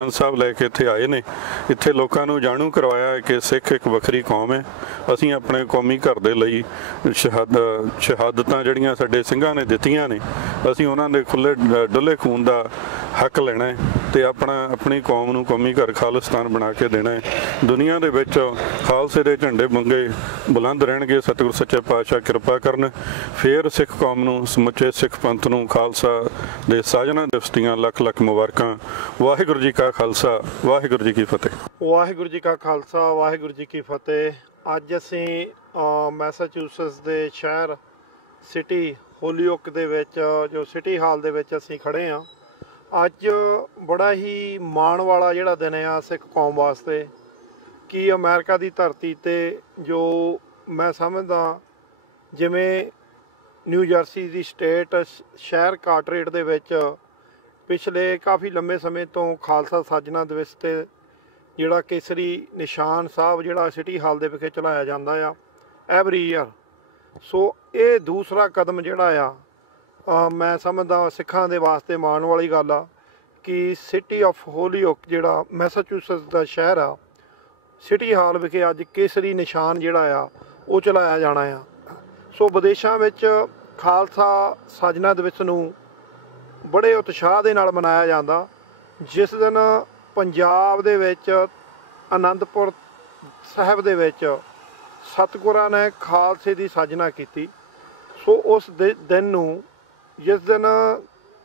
साहब लैके इत्थे आए ने। इत्थे लोकां नूं जाणू करवाया है कि सिख एक वखरी कौम है। असीं अपने कौमी घर दे लई शहादतां जिहड़ियां साडे ਸਿੰਘਾਂ ने दित्तियां ने, असीं उन्हां दे खुले डुੱਲੇ खून दा हक लैना है ते अपनी कौम नूं कौमी घर खालिस्तान बना के देना है। दुनिया दे विच खालसे दे झंडे मंगे बुलंद रहणगे। सतगुर सच्चे पातशाह किरपा करन। फिर सिख कौम नूं समुचे सिख पंथ नूं खालसा दे साजना दिवस दीआं लख लख मुबारकां। वाहिगुरू जी का खालसा, वाहिगुरू जी की फतेह। वाहिगुरू जी का खालसा, वाहिगुरू जी की फतेह। अज असीं मैसाचुसेट्स दे शहर सिटी होलियोक दे विच जो सिटी हाल दे विच असीं खड़े हाँ। अज बड़ा ही माण वाला जिहड़ा दिन आ सिख कौम वास्ते कि अमेरिका की धरती ते जो मैं समझदा जिवें न्यू जर्सी की स्टेट शहर कार्टरेट दे विच पिछले काफ़ी लंबे समय तो खालसा साजना दिवस ते जिहड़ा केसरी निशान साहब जिहड़ा सिटी हाल दे विखे चलाया जाता आ एवरी ईयर। सो ये दूसरा कदम जिहड़ा आ मैं समझदा सिखां दे वास्ते माण वाली गल आ कि सिटी ऑफ होलियोक जिहड़ा मैसाचुसेट्स दा शहर आ सिटी हाल विखे अज केसरी निशान जिहड़ा आ वो चलाया जाना आ। सो विदेशां विच खालसा साजना दिवस नूं बड़े उत्साह दे नाल मनाया जाता। जिस दिन पंजाब दे विच आनंदपुर साहब दे विच सतगुरां ने खालसे की साजना की। सो उस दिन नूं जिस दिन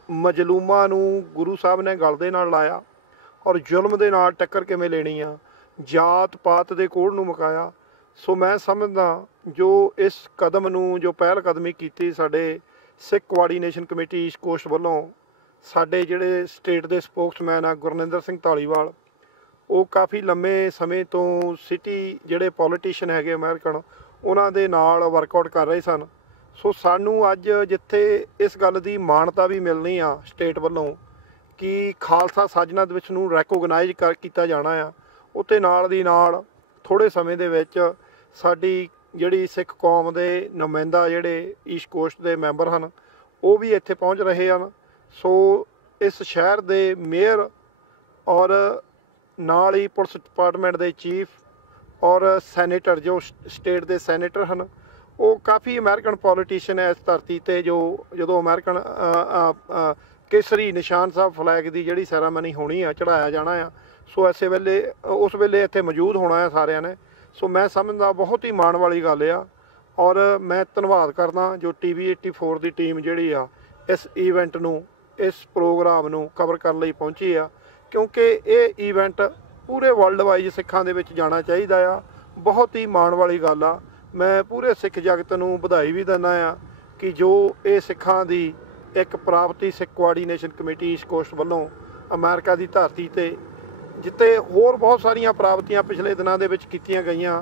मजलूमां नूं गुरु साहब ने गल दे नाल लाया और जुल्म दे नाल टक्कर किवें लेनी आ, जात पात दे कोड़ नूं मुकाया। सो मैं समझदा जो इस कदम नूं जो पहल कदमी की साडे Sikh coordination committee east coast वालों साडे जिहड़े स्टेट दे स्पोक्समैन आ गुरनिंदर सिंह धालीवाल वो काफ़ी लंबे समय तो सिटी जिहड़े पॉलिटिशियन हैगे अमेरिकन उन्हां दे नाल वर्कआउट कर रहे सन। सो सानू अज जिथे इस गल की मानता भी मिलनी आ स्टेट वालों कि खालसा साजना दिवस नूं रैकोगनाइज किया जाना आ, उत्ते नाल दी नाल थोड़े समय दे विच साडी जिहड़ी सिख कौम दे नुमाइंदा जिहड़े ईस्ट कोस्ट दे मैंबर हन वो भी इत्थे पहुँच रहे हैं। सो इस शहर दे मेयर और नाल ही पुलिस डिपार्टमेंट दे चीफ और सैनेटर जो स्टेट दे सैनेटर हैं वो काफ़ी अमेरिकन पॉलिटिशियन है इस धरती ते जो जो अमेरिकन केसरी निशान साहब फ्लैग की जिहड़ी सैरामनी होनी है चढ़ाया जाना आ। सो ऐसे वेले उस वेले इत्थे मौजूद होना है सारिਆਂ ने। सो मैं समझदा बहुत ही माण वाली गल आ और मैं धन्नवाद करदा जो TV84 की टीम जिहड़ी आ इस ईवेंट नूं इस प्रोग्राम नूं कवर करन लई पहुंची आ क्योंकि ये ईवेंट पूरे वर्ल्ड वाइज सिखां दे विच जाना चाहिदा आ। बहुत ही माण वाली गल आ। मैं पूरे सिख जगत नूं बधाई भी दिंदा आ कि जो ये सिखां दी एक प्राप्ति Sikh coordination committee east coast वालों अमेरिका की धरती ते जिते होर बहुत सारियां प्राप्तियां पिछले दिनों के कीतियां गईयां।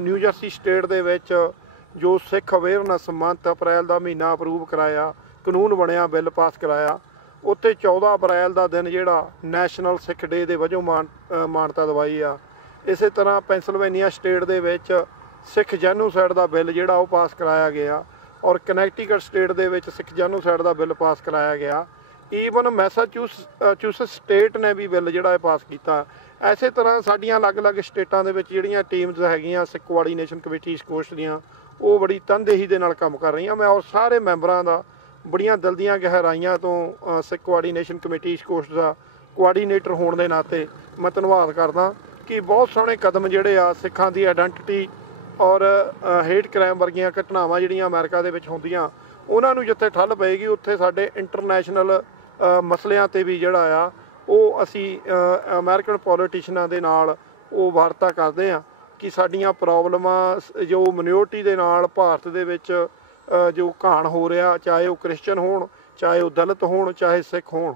न्यू जर्सी स्टेट दे विच जो सिख अवेयरनेस मंथ अप्रैल का महीना अप्रूव कराया कानून बनया बिल पास कराया उत्ते 14 अप्रैल का दिन जिहड़ा नैशनल सिख डे दे वजों मानता दवाई आ। इस तरह पेंसिलवेनिया स्टेट दे विच सिख जैनोसाइड का बिल जिहड़ा वो पास कराया गया और कनैक्टिकट स्टेट दे विच सिख जैनोसाइड का बिल पास कराया गया। ईवन मैसाचुसेट्स स्टेट ने भी बिल जिहड़ा पास किया। इस तरह साडियां अलग अलग स्टेटां दे विच जिहड़ियां टीम्स हैगियां Sikh coordination committee east Coast दियां वो बड़ी तनदेही दे नाल काम कर रही। मैं और सारे मैंबरां दा बड़ियां दिल दीयां गहराइयां तो Sikh coordination committee east coast का कोआर्डीनेटर होने के नाते मैं धन्नवाद करदा कि बहुत सोहणे कदम जिहड़े आ सिखां दी आइडेंटिटी और हेट क्राइम वर्गियां घटनावां जिहड़ियां अमेरिका दे विच होंदियां उन्हां नूं जिथे ठੱਲ पएगी उत्थे साडे इंटरनैशनल मसलिਆਂ ते भी जिहड़ा आ ਉਹ ਅਸੀਂ ਅਮਰੀਕਨ ਪੋਲੀਟੀਸ਼ੀਅਨਾਂ ਦੇ ਨਾਲ ਉਹ ਵਾਰਤਾ ਕਰਦੇ ਹਾਂ ਕਿ ਸਾਡੀਆਂ ਪ੍ਰੋਬਲਮਾਂ ਜੋ ਮਿਨੋਰਟੀ ਦੇ ਨਾਲ ਭਾਰਤ ਦੇ ਵਿੱਚ ਜੋ ਘਾਣ ਹੋ ਰਿਹਾ ਚਾਹੇ ਉਹ ਕ੍ਰਿਸਚਨ ਹੋਣ ਚਾਹੇ ਉਹ ਦਲਿਤ ਹੋਣ ਚਾਹੇ ਸਿੱਖ ਹੋਣ।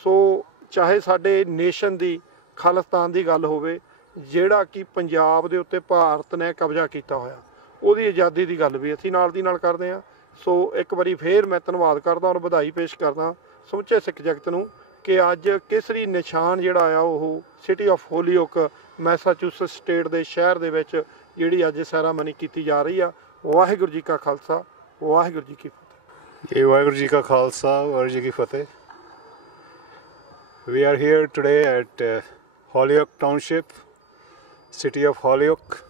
ਸੋ ਚਾਹੇ ਸਾਡੇ ਨੇਸ਼ਨ ਦੀ ਖਾਲਿਸਤਾਨ ਦੀ ਗੱਲ ਹੋਵੇ ਜਿਹੜਾ ਕਿ ਪੰਜਾਬ ਦੇ ਉੱਤੇ ਭਾਰਤ ਨੇ ਕਬਜ਼ਾ ਕੀਤਾ ਹੋਇਆ ਉਹਦੀ ਆਜ਼ਾਦੀ ਦੀ ਗੱਲ ਵੀ ਅਸੀਂ ਨਾਲ ਦੀ ਨਾਲ ਕਰਦੇ ਹਾਂ। ਸੋ ਇੱਕ ਵਾਰੀ ਫੇਰ ਮੈਂ ਧੰਨਵਾਦ ਕਰਦਾ ਔਰ ਵਧਾਈ ਪੇਸ਼ ਕਰਦਾ ਸਮੁੱਚੇ ਸਿੱਖ ਜਗਤ ਨੂੰ कि अज केसरी निशान जिहड़ा आ वो city of Hollioake Massachusetts state के शहर दे विच जिहड़ी अज सैरामनी की जा रही है। वाहिगुरू जी का खालसा, वाहिगुरू जी की फतेह। वाहिगुरू जी का खालसा, वाहिगुरू जी की फतेह। We are here today at Holyoke Township, city of Holyoke,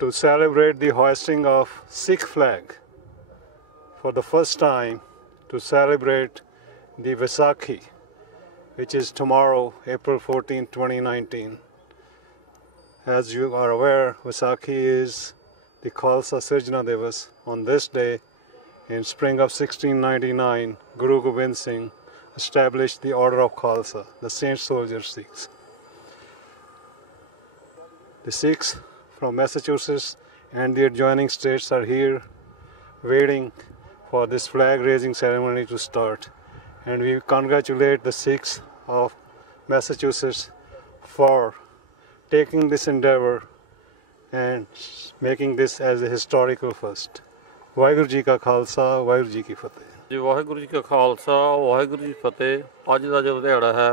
to celebrate the hoisting of Sikh flag for the first time, to celebrate the Vaisakhi, which is tomorrow, April 14, 2019. As you are aware, Vaisakhi is the Khalsa Sirjana Divas. On this day, in spring of 1699, Guru Gobind Singh established the Order of Khalsa, the Saint Soldier Sikhs. The Sikhs from Massachusetts and the adjoining states are here waiting for this flag raising ceremony to start. And we congratulate the Sikhs of Massachusetts for taking this endeavor and making this as a historical first. Waheguru ਜੀ ਕਾ ਖਾਲਸਾ ਵਾਹਿਗੁਰੂ ਜੀ ਕੀ ਫਤਿਹ। ਜੀ ਵਾਹਿਗੁਰੂ ਜੀ ਕਾ ਖਾਲਸਾ ਵਾਹਿਗੁਰੂ ਜੀ ਫਤਿਹ। ਅੱਜ ਦਾ ਜੋ ਦਿਹਾੜਾ ਹੈ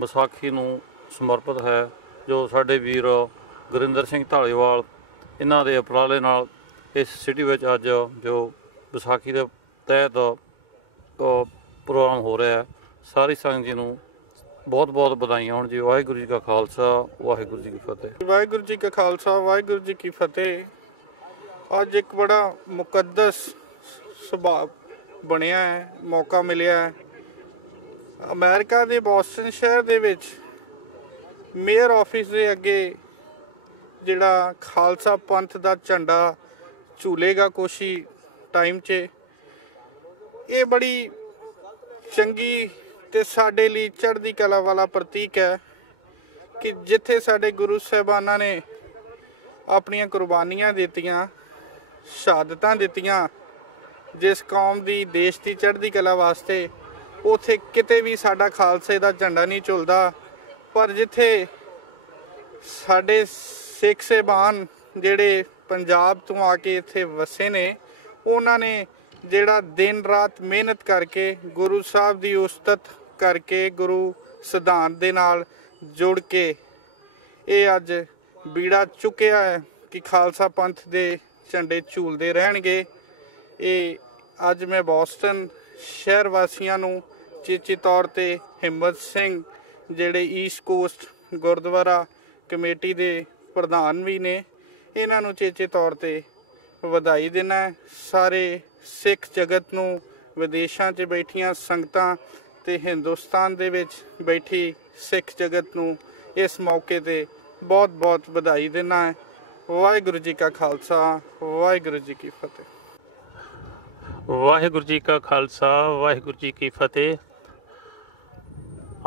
ਵਿਸਾਖੀ ਨੂੰ ਸਮਰਪਿਤ ਹੈ, ਜੋ ਸਾਡੇ ਵੀਰ ਗੁਰਿੰਦਰ ਸਿੰਘ ਢਾਲੀਵਾਲ ਇਹਨਾਂ ਦੇ ਉਪਰਾਲੇ ਨਾਲ ਇਸ ਸਿਟੀ ਵਿੱਚ ਅੱਜ ਜੋ ਵਿਸਾਖੀ ਦੇ ਤਹਿਤ ਪ੍ਰੋਗਰਾਮ ਹੋ ਰਿਹਾ ਹੈ। ਸਾਰੀ ਸੰਗਤ ਜੀ ਨੂੰ ਬਹੁਤ ਬਹੁਤ ਵਧਾਈਆਂ ਹੋਣ ਜੀ। ਵਾਹਿਗੁਰੂ ਜੀ ਕਾ ਖਾਲਸਾ ਵਾਹਿਗੁਰੂ ਜੀ ਕੀ ਫਤਿਹ। ਵਾਹਿਗੁਰੂ ਜੀ ਕਾ ਖਾਲਸਾ ਵਾਹਿਗੁਰੂ ਜੀ ਕੀ ਫਤਿਹ। ਅੱਜ ਇੱਕ ਬੜਾ ਮੁਕੱਦਸ ਸੁਭਾਅ ਬਣਿਆ ਹੈ, ਮੌਕਾ ਮਿਲਿਆ ਹੈ। ਅਮਰੀਕਾ ਦੇ ਬੋਸਟਨ ਸ਼ਹਿਰ ਦੇ ਵਿੱਚ ਮੇਅਰ ਆਫਿਸ ਦੇ ਅੱਗੇ ਜਿਹੜਾ ਖਾਲਸਾ ਪੰਥ ਦਾ ਝੰਡਾ ਝੂਲੇਗਾ ਕੁਛ ਹੀ ਟਾਈਮ 'ਚ, ਇਹ ਬੜੀ ਚੰਗੀ ਤੇ ਸਾਡੇ ਲਈ ਚੜ੍ਹਦੀ ਕਲਾ ਵਾਲਾ ਪ੍ਰਤੀਕ ਹੈ ਕਿ ਜਿੱਥੇ ਸਾਡੇ ਗੁਰੂ ਸਾਹਿਬਾਨਾਂ ਨੇ ਆਪਣੀਆਂ ਕੁਰਬਾਨੀਆਂ ਦਿੱਤੀਆਂ, ਸ਼ਹਾਦਤਾਂ ਦਿੱਤੀਆਂ ਜਿਸ ਕੌਮ ਦੀ ਦੇਸ਼ ਦੀ ਚੜ੍ਹਦੀ ਕਲਾ ਵਾਸਤੇ, ਉੱਥੇ ਕਿਤੇ ਵੀ ਸਾਡਾ ਖਾਲਸੇ ਦਾ ਝੰਡਾ ਨਹੀਂ ਝੁਲਦਾ। ਪਰ ਜਿੱਥੇ ਸਾਡੇ ਸਿੱਖ ਸਾਹਿਬਾਨ ਜਿਹੜੇ ਪੰਜਾਬ ਤੋਂ ਆ ਕੇ ਇੱਥੇ ਵਸੇ ਨੇ, ਉਹਨਾਂ ਨੇ ਜਿਹੜਾ ਦਿਨ ਰਾਤ ਮਿਹਨਤ ਕਰਕੇ ਗੁਰੂ ਸਾਹਿਬ ਦੀ ਉਸਤਤ ਕਰਕੇ ਗੁਰੂ ਸਿਧਾਂਤ ਦੇ ਨਾਲ ਜੁੜ ਕੇ ਇਹ ਅੱਜ ਬੀੜਾ ਚੁੱਕਿਆ ਹੈ ਕਿ ਖਾਲਸਾ ਪੰਥ ਦੇ ਝੰਡੇ ਝੂਲਦੇ ਰਹਿਣਗੇ। ਇਹ ਅੱਜ ਮੈਂ ਬੋਸਟਨ ਸ਼ਹਿਰ ਵਾਸੀਆਂ ਨੂੰ ਚੇਚੇ ਤੌਰ 'ਤੇ ਹਿੰਮਤ ਸਿੰਘ ਜਿਹੜੇ ਈਸਟ ਕੋਸਟ ਗੁਰਦੁਆਰਾ ਕਮੇਟੀ ਦੇ ਪ੍ਰਧਾਨ ਵੀ ਨੇ, ਇਹਨਾਂ ਨੂੰ ਚੇਚੇ ਤੌਰ 'ਤੇ ਵਧਾਈ ਦੇਣਾ ਹੈ। ਸਾਰੇ ਸਿੱਖ ਜਗਤ ਨੂੰ, ਵਿਦੇਸ਼ਾਂ 'ਚ ਬੈਠੀਆਂ ਸੰਗਤਾਂ ਤੇ ਹਿੰਦੁਸਤਾਨ ਦੇ ਵਿੱਚ ਬੈਠੀ ਸਿੱਖ ਜਗਤ ਨੂੰ ਇਸ ਮੌਕੇ 'ਤੇ ਬਹੁਤ ਬਹੁਤ ਵਧਾਈ ਦੇਣਾ ਹੈ। ਵਾਹਿਗੁਰੂ ਜੀ ਕਾ ਖਾਲਸਾ ਵਾਹਿਗੁਰੂ ਜੀ ਕੀ ਫਤਿਹ। ਵਾਹਿਗੁਰੂ ਜੀ ਕਾ ਖਾਲਸਾ ਵਾਹਿਗੁਰੂ ਜੀ ਕੀ ਫਤਿਹ।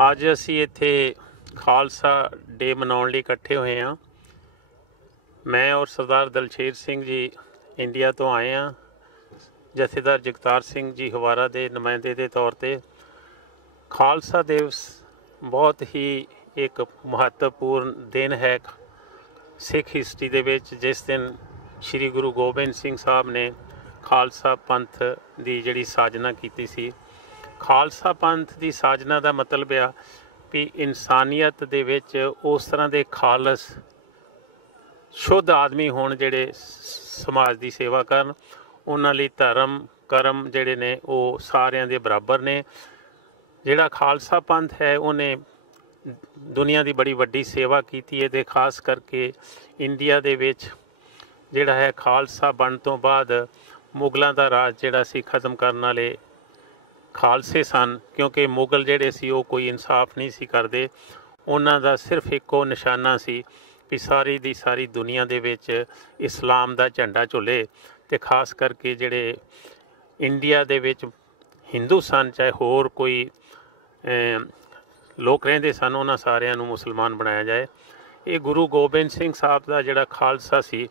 ਅੱਜ ਅਸੀਂ ਇੱਥੇ ਖਾਲਸਾ ਡੇ ਮਨਾਉਣ ਲਈ ਇਕੱਠੇ ਹੋਏ ਹਾਂ। ਮੈਂ ਔਰ ਸਰਦਾਰ ਦਲਸ਼ੇਰ ਸਿੰਘ ਜੀ ਇੰਡੀਆ ਤੋਂ ਆਏ ਹਾਂ, ਜਥੇਦਾਰ ਜਗਤਾਰ ਸਿੰਘ ਜੀ ਹਵਾਰਾ ਦੇ ਨੁਮਾਇੰਦੇ ਦੇ ਤੌਰ 'ਤੇ। ਖਾਲਸਾ ਦਿਵਸ ਬਹੁਤ ਹੀ ਇੱਕ ਮਹੱਤਵਪੂਰਨ ਦਿਨ ਹੈ ਸਿੱਖ ਹਿਸਟਰੀ ਦੇ ਵਿੱਚ, ਜਿਸ ਦਿਨ ਸ਼੍ਰੀ ਗੁਰੂ ਗੋਬਿੰਦ ਸਿੰਘ ਸਾਹਿਬ ਨੇ ਖਾਲਸਾ ਪੰਥ ਦੀ ਜਿਹੜੀ ਸਾਜਨਾ ਕੀਤੀ ਸੀ। ਖਾਲਸਾ ਪੰਥ ਦੀ ਸਾਜਨਾ ਦਾ ਮਤਲਬ ਆ ਵੀ ਇਨਸਾਨੀਅਤ ਦੇ ਵਿੱਚ ਉਸ ਤਰ੍ਹਾਂ ਦੇ ਖਾਲਸ ਸ਼ੁੱਧ ਆਦਮੀ ਹੋਣ ਜਿਹੜੇ ਸਮਾਜ ਦੀ ਸੇਵਾ ਕਰਨ। ਉਹਨਾਂ ਲਈ ਧਰਮ ਕਰਮ ਜਿਹੜੇ ਨੇ ਉਹ ਸਾਰਿਆਂ ਦੇ ਬਰਾਬਰ ਨੇ। ਜਿਹੜਾ ਖਾਲਸਾ ਪੰਥ ਹੈ ਉਹਨੇ ਦੁਨੀਆ ਦੀ ਬੜੀ ਵੱਡੀ ਸੇਵਾ ਕੀਤੀ ਹੈ, ਅਤੇ ਖਾਸ ਕਰਕੇ ਇੰਡੀਆ ਦੇ ਵਿੱਚ ਜਿਹੜਾ ਹੈ ਖਾਲਸਾ ਬਣਨ ਤੋਂ ਬਾਅਦ ਮੁਗਲਾਂ ਦਾ ਰਾਜ ਜਿਹੜਾ ਸੀ ਖਤਮ ਕਰਨ ਵਾਲੇ ਖਾਲਸੇ ਸਨ, ਕਿਉਂਕਿ ਮੁਗਲ ਜਿਹੜੇ ਸੀ ਉਹ ਕੋਈ ਇਨਸਾਫ ਨਹੀਂ ਸੀ ਕਰਦੇ। ਉਹਨਾਂ ਦਾ ਸਿਰਫ ਇੱਕੋ ਨਿਸ਼ਾਨਾ ਸੀ ਵੀ ਸਾਰੀ ਦੀ ਸਾਰੀ ਦੁਨੀਆ ਦੇ ਵਿੱਚ ਇਸਲਾਮ ਦਾ ਝੰਡਾ ਝੁਲੇ, ਅਤੇ ਖਾਸ ਕਰਕੇ ਜਿਹੜੇ ਇੰਡੀਆ ਦੇ ਵਿੱਚ ਹਿੰਦੂ ਸਨ, ਚਾਹੇ ਹੋਰ ਕੋਈ ਲੋਕ ਰਹਿੰਦੇ ਸਨ, ਉਹਨਾਂ ਸਾਰਿਆਂ ਨੂੰ ਮੁਸਲਮਾਨ ਬਣਾਇਆ ਜਾਏ। ਇਹ ਗੁਰੂ ਗੋਬਿੰਦ ਸਿੰਘ ਸਾਹਿਬ ਦਾ ਜਿਹੜਾ ਖਾਲਸਾ ਸੀ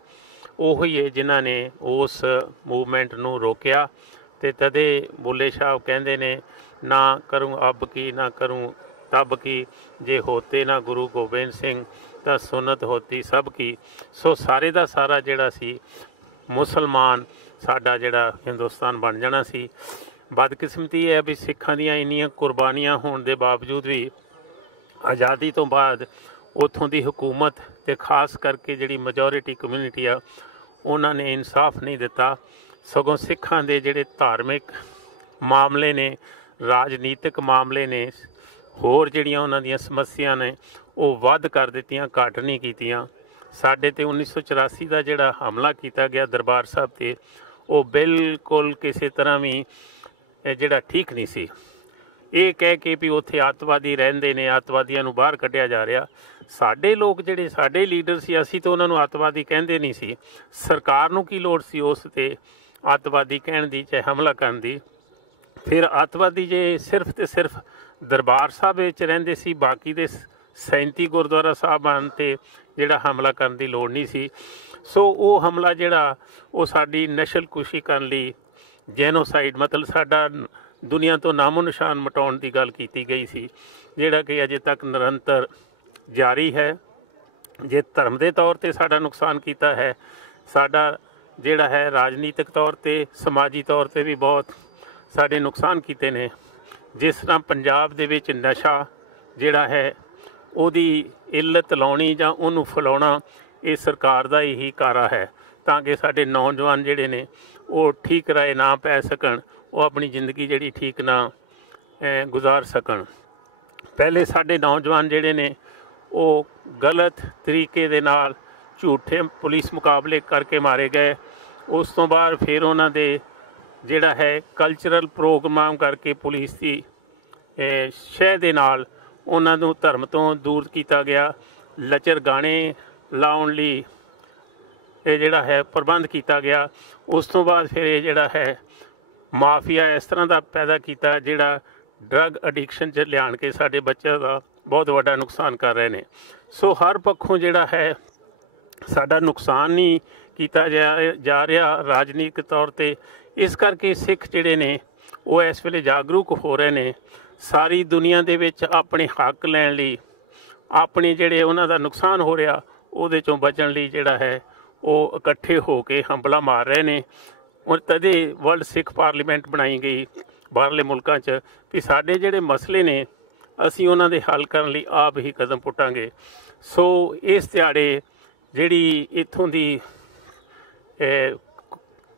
ਉਹੀ ਹੈ ਜਿਨ੍ਹਾਂ ਨੇ ਉਸ ਮੂਵਮੈਂਟ ਨੂੰ ਰੋਕਿਆ। ਅਤੇ ਤਦੇ ਬੁੱਲੇ ਸ਼ਾਹ ਕਹਿੰਦੇ ਨੇ, ਨਾ ਕਰੂੰ ਅਬ ਕੀ ਨਾ ਕਰੂੰ ਤਬ ਕੀ, ਜੇ ਹੋਤੇ ਨਾ ਗੁਰੂ ਗੋਬਿੰਦ ਸਿੰਘ ਤਾਂ ਸੁਨਤ ਹੋਤੀ ਸਭ ਕੀ। ਸੋ ਸਾਰੇ ਦਾ ਸਾਰਾ ਜਿਹੜਾ ਸੀ ਮੁਸਲਮਾਨ ਸਾਡਾ ਜਿਹੜਾ ਹਿੰਦੁਸਤਾਨ ਬਣ ਜਾਣਾ ਸੀ। ਬਦਕਿਸਮਤੀ ਇਹ ਹੈ ਵੀ ਸਿੱਖਾਂ ਦੀਆਂ ਇੰਨੀਆਂ ਕੁਰਬਾਨੀਆਂ ਹੋਣ ਦੇ ਬਾਵਜੂਦ ਵੀ ਆਜ਼ਾਦੀ ਤੋਂ ਬਾਅਦ ਉੱਥੋਂ ਦੀ ਹਕੂਮਤ ਅਤੇ ਖਾਸ ਕਰਕੇ ਜਿਹੜੀ ਮੈਜੋਰਿਟੀ ਕਮਿਊਨਿਟੀ ਆ ਉਹਨਾਂ ਨੇ ਇਨਸਾਫ ਨਹੀਂ ਦਿੱਤਾ। ਸਗੋਂ ਸਿੱਖਾਂ ਦੇ ਜਿਹੜੇ ਧਾਰਮਿਕ ਮਾਮਲੇ ਨੇ, ਰਾਜਨੀਤਿਕ ਮਾਮਲੇ ਨੇ, ਹੋਰ ਜਿਹੜੀਆਂ ਉਹਨਾਂ ਦੀਆਂ ਸਮੱਸਿਆ ਨੇ ਉਹ ਵੱਧ ਕਰ ਦਿੱਤੀਆਂ, ਘੱਟ ਨਹੀਂ ਕੀਤੀਆਂ। ਸਾਡੇ ਤੇ 1984 ਦਾ ਜਿਹੜਾ ਹਮਲਾ ਕੀਤਾ ਗਿਆ ਦਰਬਾਰ ਸਾਹਿਬ ਤੇ, ਉਹ ਬਿਲਕੁਲ ਕਿਸੇ ਤਰ੍ਹਾਂ ਵੀ ਜਿਹੜਾ ਠੀਕ ਨਹੀਂ ਸੀ। ਇਹ ਕਹਿ ਕੇ ਵੀ ਉੱਥੇ ਅੱਤਵਾਦੀ ਰਹਿੰਦੇ ਨੇ, ਅੱਤਵਾਦੀਆਂ ਨੂੰ ਬਾਹਰ ਕੱਢਿਆ ਜਾ ਰਿਹਾ। ਸਾਡੇ ਲੋਕ ਜਿਹੜੇ ਸਾਡੇ ਲੀਡਰ ਸੀ, ਅਸੀਂ ਤਾਂ ਉਹਨਾਂ ਨੂੰ ਅੱਤਵਾਦੀ ਕਹਿੰਦੇ ਨਹੀਂ ਸੀ। ਸਰਕਾਰ ਨੂੰ ਕੀ ਲੋੜ ਸੀ ਉਸ 'ਤੇ ਅੱਤਵਾਦੀ ਕਹਿਣ ਦੀ, ਚਾਹੇ ਹਮਲਾ ਕਰਨ ਦੀ। ਫਿਰ ਅੱਤਵਾਦੀ ਜੇ ਸਿਰਫ ਤੇ ਸਿਰਫ ਦਰਬਾਰ ਸਾਹਿਬ ਵਿੱਚ ਰਹਿੰਦੇ ਸੀ, ਬਾਕੀ ਦੇ 37 ਗੁਰਦੁਆਰਾ ਸਾਹਿਬਾਨ 'ਤੇ ਜਿਹੜਾ ਹਮਲਾ ਕਰਨ ਦੀ ਲੋੜ ਨਹੀਂ ਸੀ। ਸੋ ਉਹ ਹਮਲਾ ਜਿਹੜਾ ਉਹ ਸਾਡੀ ਨਸਲਕੁਸ਼ੀ ਕਰਨ ਲਈ, ਜੈਨੋਸਾਈਡ ਮਤਲਬ ਸਾਡਾ ਦੁਨੀਆ ਤੋਂ ਨਾਮੋ ਨਿਸ਼ਾਨ ਮਿਟਾਉਣ ਦੀ ਗੱਲ ਕੀਤੀ ਗਈ ਸੀ, ਜਿਹੜਾ ਕਿ ਅਜੇ ਤੱਕ ਨਿਰੰਤਰ ਜਾਰੀ ਹੈ। ਜੇ ਧਰਮ ਦੇ ਤੌਰ 'ਤੇ ਸਾਡਾ ਨੁਕਸਾਨ ਕੀਤਾ ਹੈ, ਸਾਡਾ ਜਿਹੜਾ ਹੈ ਰਾਜਨੀਤਿਕ ਤੌਰ 'ਤੇ, ਸਮਾਜੀ ਤੌਰ 'ਤੇ ਵੀ ਬਹੁਤ ਸਾਡੇ ਨੁਕਸਾਨ ਕੀਤੇ ਨੇ। ਜਿਸ ਤਰ੍ਹਾਂ ਪੰਜਾਬ ਦੇ ਵਿੱਚ ਨਸ਼ਾ ਜਿਹੜਾ ਹੈ ਉਹਦੀ ਇੱਲਤ ਲਾਉਣੀ ਜਾਂ ਉਹਨੂੰ ਫੈਲਾਉਣਾ, ਇਹ ਸਰਕਾਰ ਦਾ ਹੀ ਕਾਰਾ ਹੈ, ਤਾਂ ਕਿ ਸਾਡੇ ਨੌਜਵਾਨ ਜਿਹੜੇ ਨੇ ਉਹ ਠੀਕ ਰਾਏ ਨਾ ਪੈ ਸਕਣ, ਉਹ ਆਪਣੀ ਜ਼ਿੰਦਗੀ ਜਿਹੜੀ ਠੀਕ ਨਾ ਗੁਜ਼ਾਰ ਸਕਣ। ਪਹਿਲੇ ਸਾਡੇ ਨੌਜਵਾਨ ਜਿਹੜੇ ਨੇ ਉਹ ਗਲਤ ਤਰੀਕੇ ਦੇ ਨਾਲ ਝੂਠੇ ਪੁਲਿਸ ਮੁਕਾਬਲੇ ਕਰਕੇ ਮਾਰੇ ਗਏ। ਉਸ ਤੋਂ ਬਾਅਦ ਫਿਰ ਉਹਨਾਂ ਦੇ ਜਿਹੜਾ ਹੈ ਕਲਚਰਲ ਪ੍ਰੋਗਰਾਮ ਕਰਕੇ ਪੁਲਿਸ ਦੀ ਸ਼ਹਿ ਦੇ ਨਾਲ ਉਹਨਾਂ ਨੂੰ ਧਰਮ ਤੋਂ ਦੂਰ ਕੀਤਾ ਗਿਆ। ਲੱਚਰ ਗਾਣੇ ਲਾਉਣ ਲਈ ਇਹ ਜਿਹੜਾ ਹੈ ਪ੍ਰਬੰਧ ਕੀਤਾ ਗਿਆ। ਉਸ ਤੋਂ ਬਾਅਦ ਫਿਰ ਇਹ ਜਿਹੜਾ ਹੈ ਮਾਫੀਆ ਇਸ ਤਰ੍ਹਾਂ ਦਾ ਪੈਦਾ ਕੀਤਾ, ਜਿਹੜਾ ਡਰੱਗ ਅਡਿਕਸ਼ਨ 'ਚ ਲਿਆਣ ਕੇ ਸਾਡੇ ਬੱਚਿਆਂ ਦਾ ਬਹੁਤ ਵੱਡਾ ਨੁਕਸਾਨ ਕਰ ਰਹੇ ਨੇ। ਸੋ ਹਰ ਪੱਖੋਂ ਜਿਹੜਾ ਹੈ ਸਾਡਾ ਨੁਕਸਾਨ ਨਹੀਂ ਕੀਤਾ ਜਾ ਰਿਹਾ ਰਾਜਨੀਤਿਕ ਤੌਰ 'ਤੇ। ਇਸ ਕਰਕੇ ਸਿੱਖ ਜਿਹੜੇ ਨੇ ਉਹ ਇਸ ਵੇਲੇ ਜਾਗਰੂਕ ਹੋ ਰਹੇ ਨੇ। ਸਾਰੀ ਦੁਨੀਆ ਦੇ ਵਿੱਚ ਆਪਣੇ ਹੱਕ ਲੈਣ ਲਈ, ਆਪਣੇ ਜਿਹੜੇ ਉਹਨਾਂ ਦਾ ਨੁਕਸਾਨ ਹੋ ਰਿਹਾ ਉਹਦੇ 'ਚੋਂ ਬਚਣ ਲਈ ਜਿਹੜਾ ਹੈ ਉਹ ਇਕੱਠੇ ਹੋ ਕੇ ਹੰਬਲਾ ਮਾਰ ਰਹੇ ਨੇ। ਔਰ ਤਦੇ ਵਰਲਡ ਸਿੱਖ ਪਾਰਲੀਮੈਂਟ ਬਣਾਈ ਗਈ ਬਾਹਰਲੇ ਮੁਲਕਾਂ 'ਚ ਵੀ ਸਾਡੇ ਜਿਹੜੇ ਮਸਲੇ ਨੇ ਅਸੀਂ ਉਹਨਾਂ ਦੇ ਹੱਲ ਕਰਨ ਲਈ ਆਪ ਹੀ ਕਦਮ ਪੁੱਟਾਂਗੇ। ਸੋ ਇਸ ਦਿਹਾੜੇ ਜਿਹੜੀ ਇੱਥੋਂ ਦੀ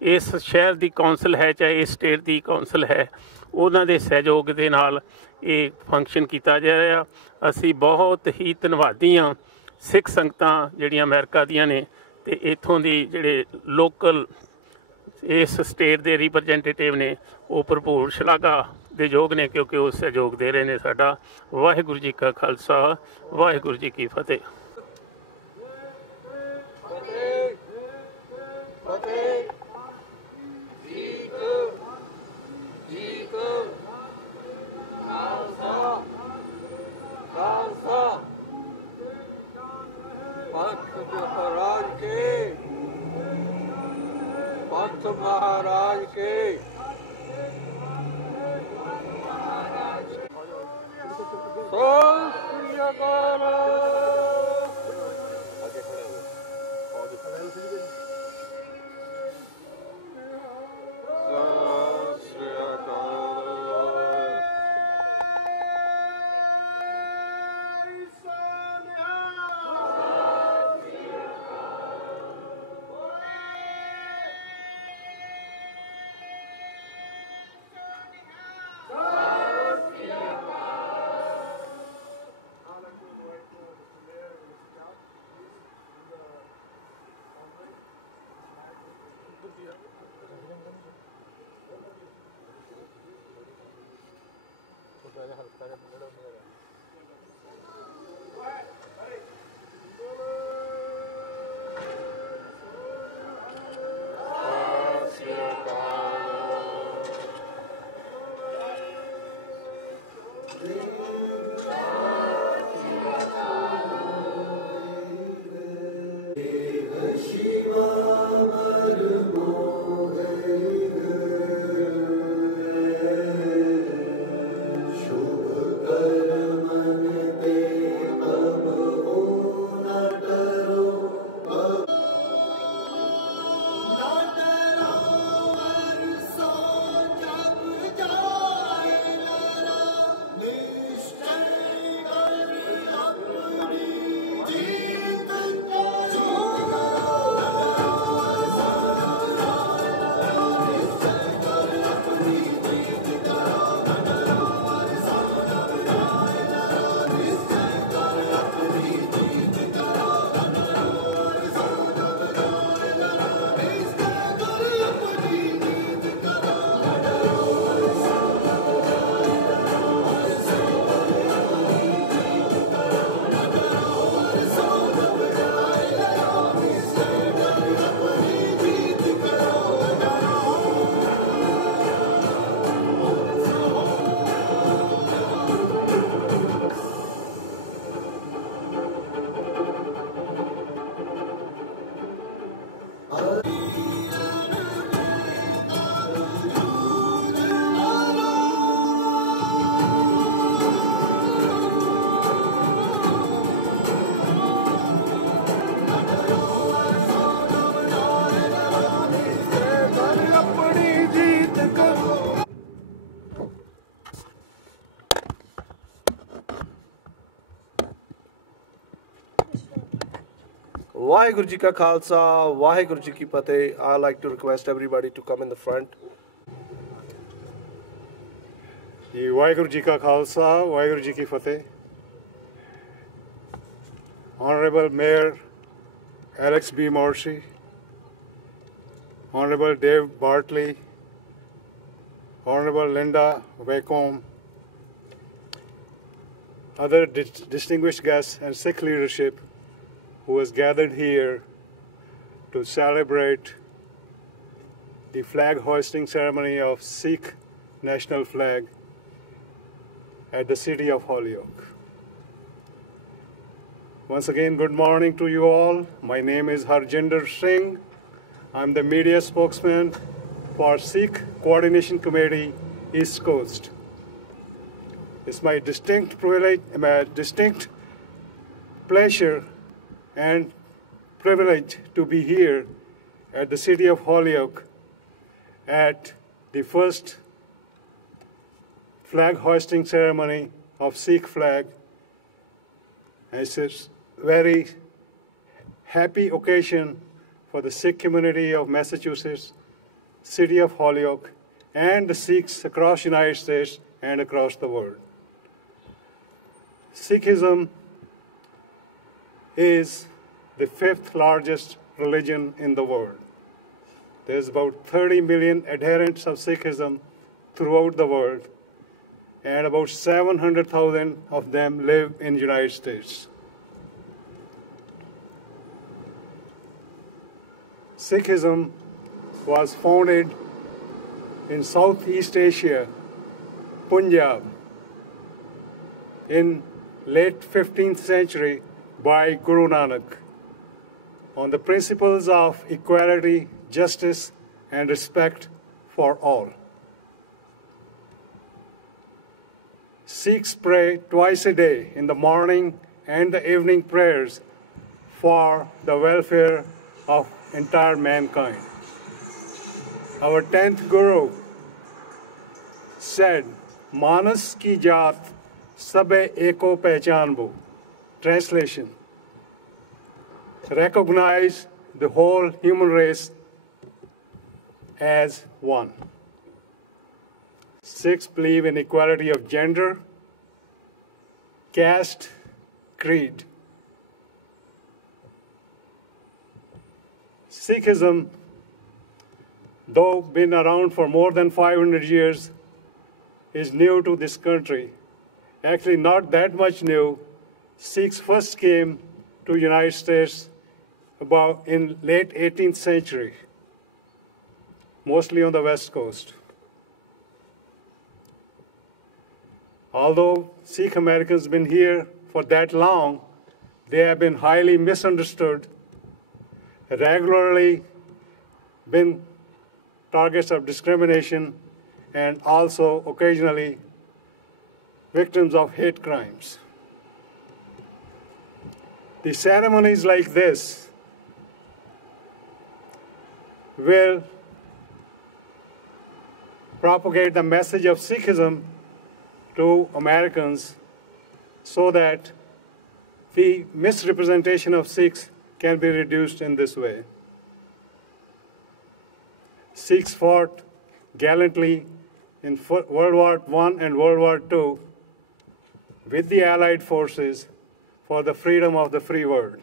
ਇਸ ਸ਼ਹਿਰ ਦੀ ਕੌਂਸਲ ਹੈ, ਚਾਹੇ ਇਸ ਸਟੇਟ ਦੀ ਕੌਂਸਲ ਹੈ, ਉਹਨਾਂ ਦੇ ਸਹਿਯੋਗ ਦੇ ਨਾਲ ਇਹ ਫੰਕਸ਼ਨ ਕੀਤਾ ਜਾ ਰਿਹਾ। ਅਸੀਂ ਬਹੁਤ ਹੀ ਧੰਨਵਾਦੀ ਹਾਂ ਸਿੱਖ ਸੰਗਤਾਂ ਜਿਹੜੀਆਂ ਅਮਰੀਕਾ ਦੀਆਂ ਨੇ ਅਤੇ ਇੱਥੋਂ ਦੀ ਜਿਹੜੇ ਲੋਕਲ ਇਸ ਸਟੇਟ ਦੇ ਰਿਪਰਜੈਂਟੇਟਿਵ ਨੇ ਉਹ ਭਰਪੂਰ ਸ਼ਲਾਘਾ ਦੇ ਯੋਗ ਨੇ, ਕਿਉਂਕਿ ਉਹ ਸਹਿਯੋਗ ਦੇ ਰਹੇ ਨੇ ਸਾਡਾ। ਵਾਹਿਗੁਰੂ ਜੀ ਕਾ ਖਾਲਸਾ, ਵਾਹਿਗੁਰੂ ਜੀ ਕੀ ਫਤਿਹ। महाराज के Good. Vaheguru Ji Ka Khalsa, Vaheguru Ji Ki Fateh. I like to request everybody to come in the front. Vaheguru Ji Ka Khalsa, Vaheguru Ji Ki Fateh. Honorable Mayor Alex B. Morsi, Honorable Dave Bartley, Honorable Linda Wacom, other distinguished guests and Sikh leadership who has gathered here to celebrate the flag hoisting ceremony of Sikh national flag at the city of Holyoke. Once again, good morning to you all. My name is Harjinder Singh. I'm the media spokesman for Sikh Coordination Committee East Coast. It's my distinct pleasure and privilege to be here at the city of Holyoke at the first flag hoisting ceremony of Sikh flag. It's a very happy occasion for the Sikh community of Massachusetts, city of Holyoke, and the Sikhs across the United States and across the world. Sikhism is the 5th largest religion in the world. There's about 30 million adherents of Sikhism throughout the world, and about 700,000 of them live in the United States. Sikhism was founded in Southeast Asia, Punjab, in late 15th century by Guru Nanak on the principles of equality, justice, and respect for all. Sikhs pray twice a day in the morning and the evening prayers for the welfare of entire mankind. Our 10th Guru said, Manas ki jaat sabe eko pehchanbo. Translation: recognize the whole human race as one. Sikhs believe in equality of gender, caste, creed. Sikhism, though been around for more than 500 years, is new to this country. Actually, not that much new. Sikhs first came to the United States about in late 18th century, mostly on the West Coast. Although Sikh Americans have been here for that long, they have been highly misunderstood, regularly been targets of discrimination, and also occasionally victims of hate crimes. The ceremonies like this will propagate the message of Sikhism to Americans so that the misrepresentation of Sikhs can be reduced in this way. Sikhs fought gallantly in World War I and World War II with the Allied forces for the freedom of the free world.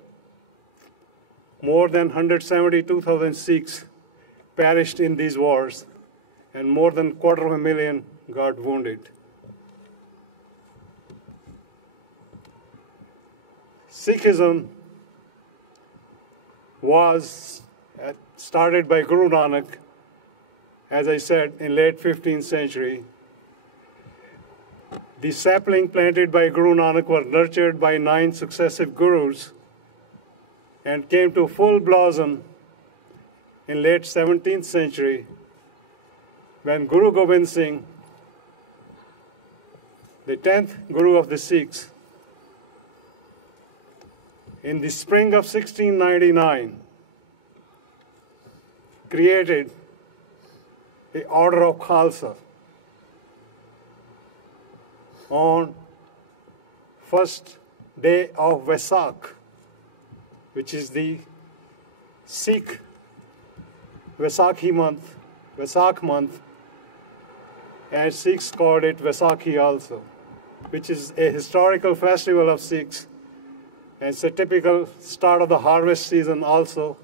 More than 172,000 Sikhs perished in these wars, and more than 250,000 got wounded. Sikhism was started by Guru Nanak, as I said, in late 15th century. The sapling planted by Guru Nanak was nurtured by 9 successive gurus and came to full blossom in late 17th century when Guru Gobind Singh, the 10th Guru of the Sikhs, in the spring of 1699, created the Order of Khalsa on first day of Vaisakh, which is the Sikh Vaisakhi month, Vaisakh month, and Sikhs called it Vaisakhi also, which is a historical festival of Sikhs. And it's a typical start of the harvest season also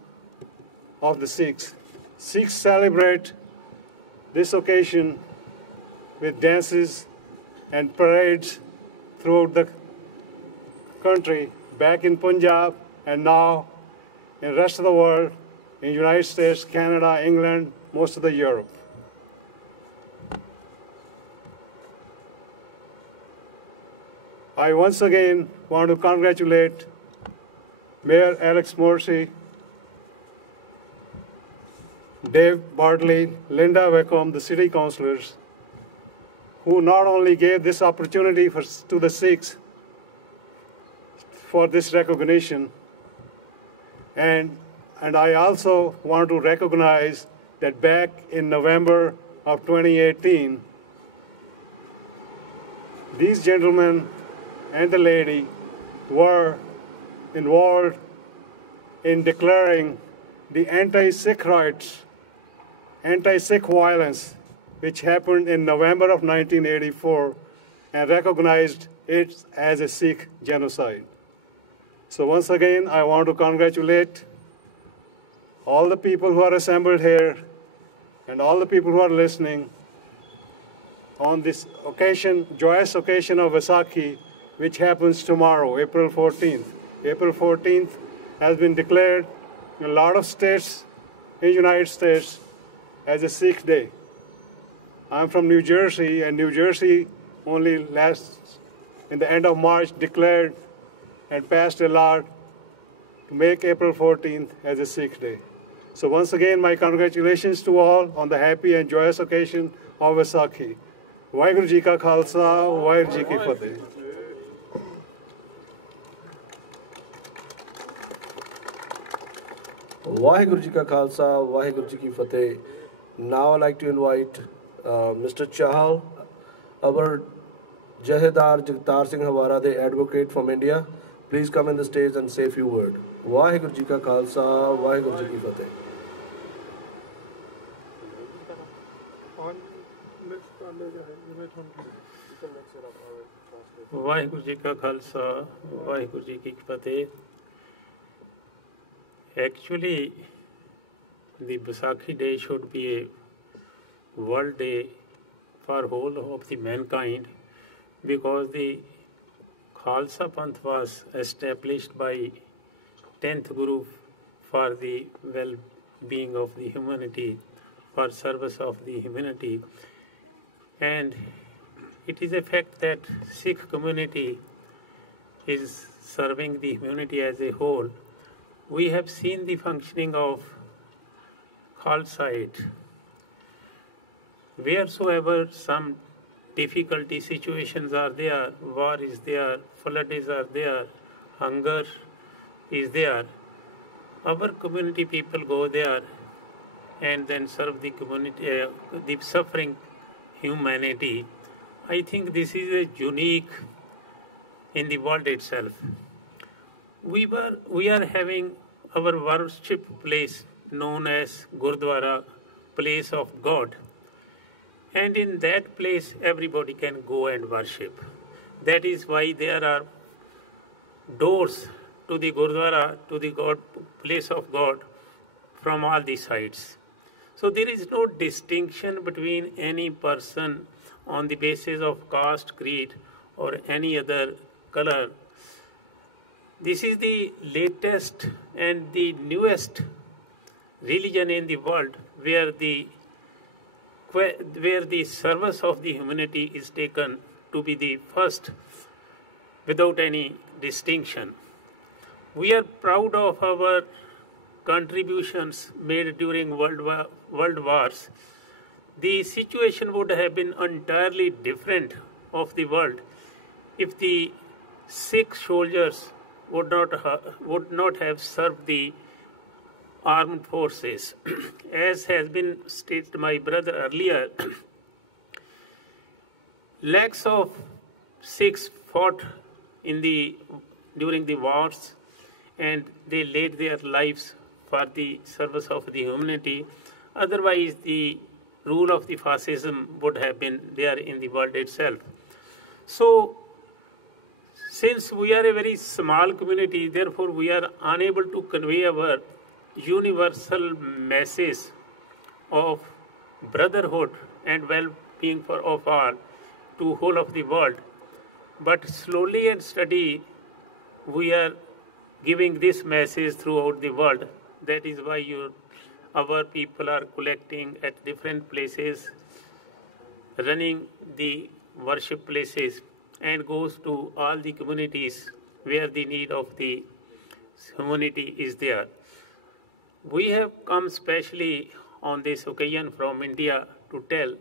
of the Sikhs. Sikhs celebrate this occasion with dances and parades throughout the country, back in Punjab and now in the rest of the world, in United States, Canada, England, most of the Europe. I once again want to congratulate Mayor Alex Morsi, Dave Bartley, Linda Wickham, the city councillors, who not only gave this opportunity to the Sikhs for this recognition, and I also want to recognize that back in November of 2018, these gentlemen and the lady were involved in declaring the anti-Sikh riots, anti-Sikh violence, which happened in November of 1984, and recognized it as a Sikh genocide. So once again, I want to congratulate all the people who are assembled here and all the people who are listening on this occasion, joyous occasion of Vaisakhi, which happens tomorrow, April 14th. April 14th has been declared in a lot of states in the United States as a Sikh Day. I'm from New Jersey, and New Jersey only in the end of March, declared and passed a law to make April 14th as a Sikh Day. So once again, my congratulations to all on the happy and joyous occasion of Vaisakhi. Vaheguru Ji Ka Khalsa, Vaheguru Ji Ki Fateh. Vaheguru Ji Ka Khalsa, Vaheguru Ji Ki Fateh. Now I'd like to invite Mr. Chahal, our Jahedar Jagtar Singh Hawara, the advocate from India. Please come on the stage and say a few words. Vaheguru Ji Ka Khalsa, Vaheguru Ji Ki Fateh. Waheguru ਜੀ ਕਾ ਖਾਲਸਾ ਵਾਹਿਗੁਰੂ ਜੀ ਕੀ ਫਤਿਹ Actually, the Vaisakhi Day should be a world day for whole of the mankind, because the Khalsa Panth was established by 10th Guru for the well-being of the humanity, for service of the humanity. And it is a fact that Sikh community is serving the humanity as a whole. We have seen the functioning of Khalsa. Wheresoever some difficulty situations are there, war is there, floods are there, hunger is there, our community people go there and then serve the community, the suffering humanity. I think this is a unique in the world itself. We are having our worship place known as Gurdwara, place of God. And in that place, everybody can go and worship. That is why there are doors to the Gurdwara, to the God, place of God, from all the sides. So there is no distinction between any person on the basis of caste, creed, or any other color. This is the latest and the newest religion in the world where the service of the humanity is taken to be the first without any distinction. We are proud of our contributions made during world wars. The situation would have been entirely different of the world if the Sikh soldiers would not have served the armed forces. As has been stated my brother earlier, lakhs of Sikhs fought during the wars, and they laid their lives for the service of the humanity. Otherwise, the rule of the fascism would have been there in the world itself. So, since we are a very small community, therefore we are unable to convey our universal message of brotherhood and well-being of all to whole of the world. But slowly and steady, we are giving this message throughout the world. That is why our people are collecting at different places, running the worship places, and goes to all the communities where the need of the humanity is there. We have come specially on this occasion from India to tell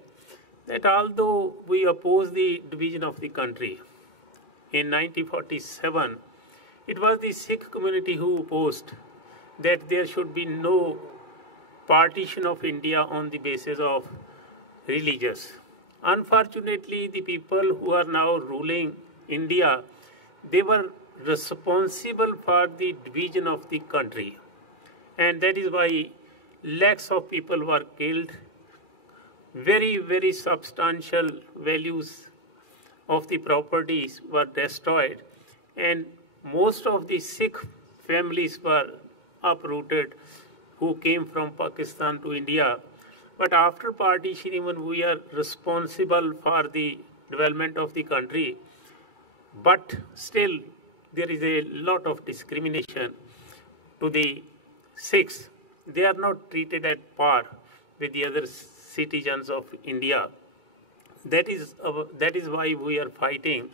that although we oppose the division of the country, in 1947, it was the Sikh community who opposed that there should be no partition of India on the basis of religious. Unfortunately, the people who are now ruling India, they were responsible for the division of the country. And that is why lakhs of people were killed, very, very substantial values of the properties were destroyed, and most of the Sikh families were uprooted who came from Pakistan to India. But after partition, even we are responsible for the development of the country. But still, there is a lot of discrimination to the Sikhs. They are not treated at par with the other citizens of India. That is why we are fighting.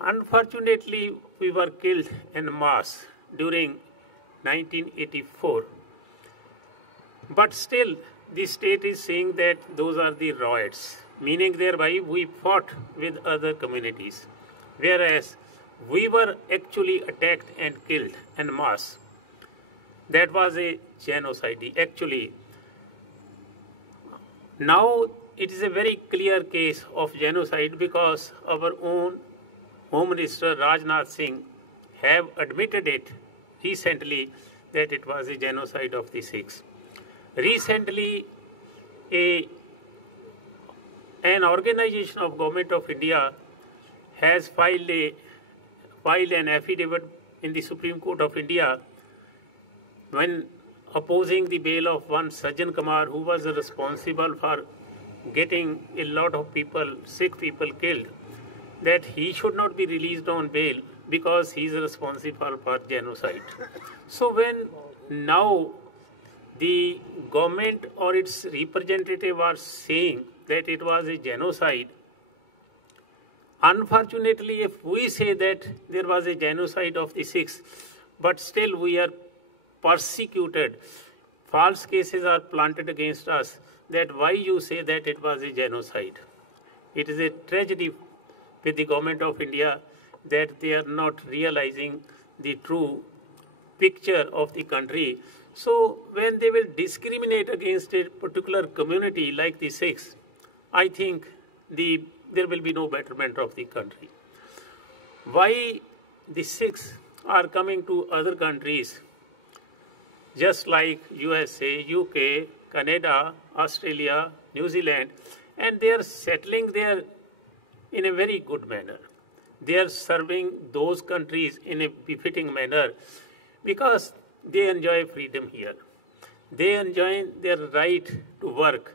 Unfortunately, we were killed en masse during 1984. But still, the state is saying that those are the riots, meaning thereby we fought with other communities, whereas we were actually attacked and killed en masse. That was a genocide, actually. Now, it is a very clear case of genocide because our own Home Minister Rajnath Singh have admitted it recently that it was a genocide of the Sikhs. Recently, an organization of Government of India has filed an affidavit in the Supreme Court of India when opposing the bail of one Sajjan Kumar, who was responsible for getting a lot of people, Sikh people killed, that he should not be released on bail because he is responsible for genocide. So when now the government or its representative are saying that it was a genocide, unfortunately, if we say that there was a genocide of the Sikhs, but still we are persecuted, false cases are planted against us, that why you say that it was a genocide. It is a tragedy with the Government of India that they are not realizing the true picture of the country. So when they will discriminate against a particular community like the Sikhs, I think there will be no betterment of the country. Why the Sikhs are coming to other countries, just like USA, UK, Canada, Australia, New Zealand, and they are settling there in a very good manner. They are serving those countries in a befitting manner because they enjoy freedom here. They enjoy their right to work.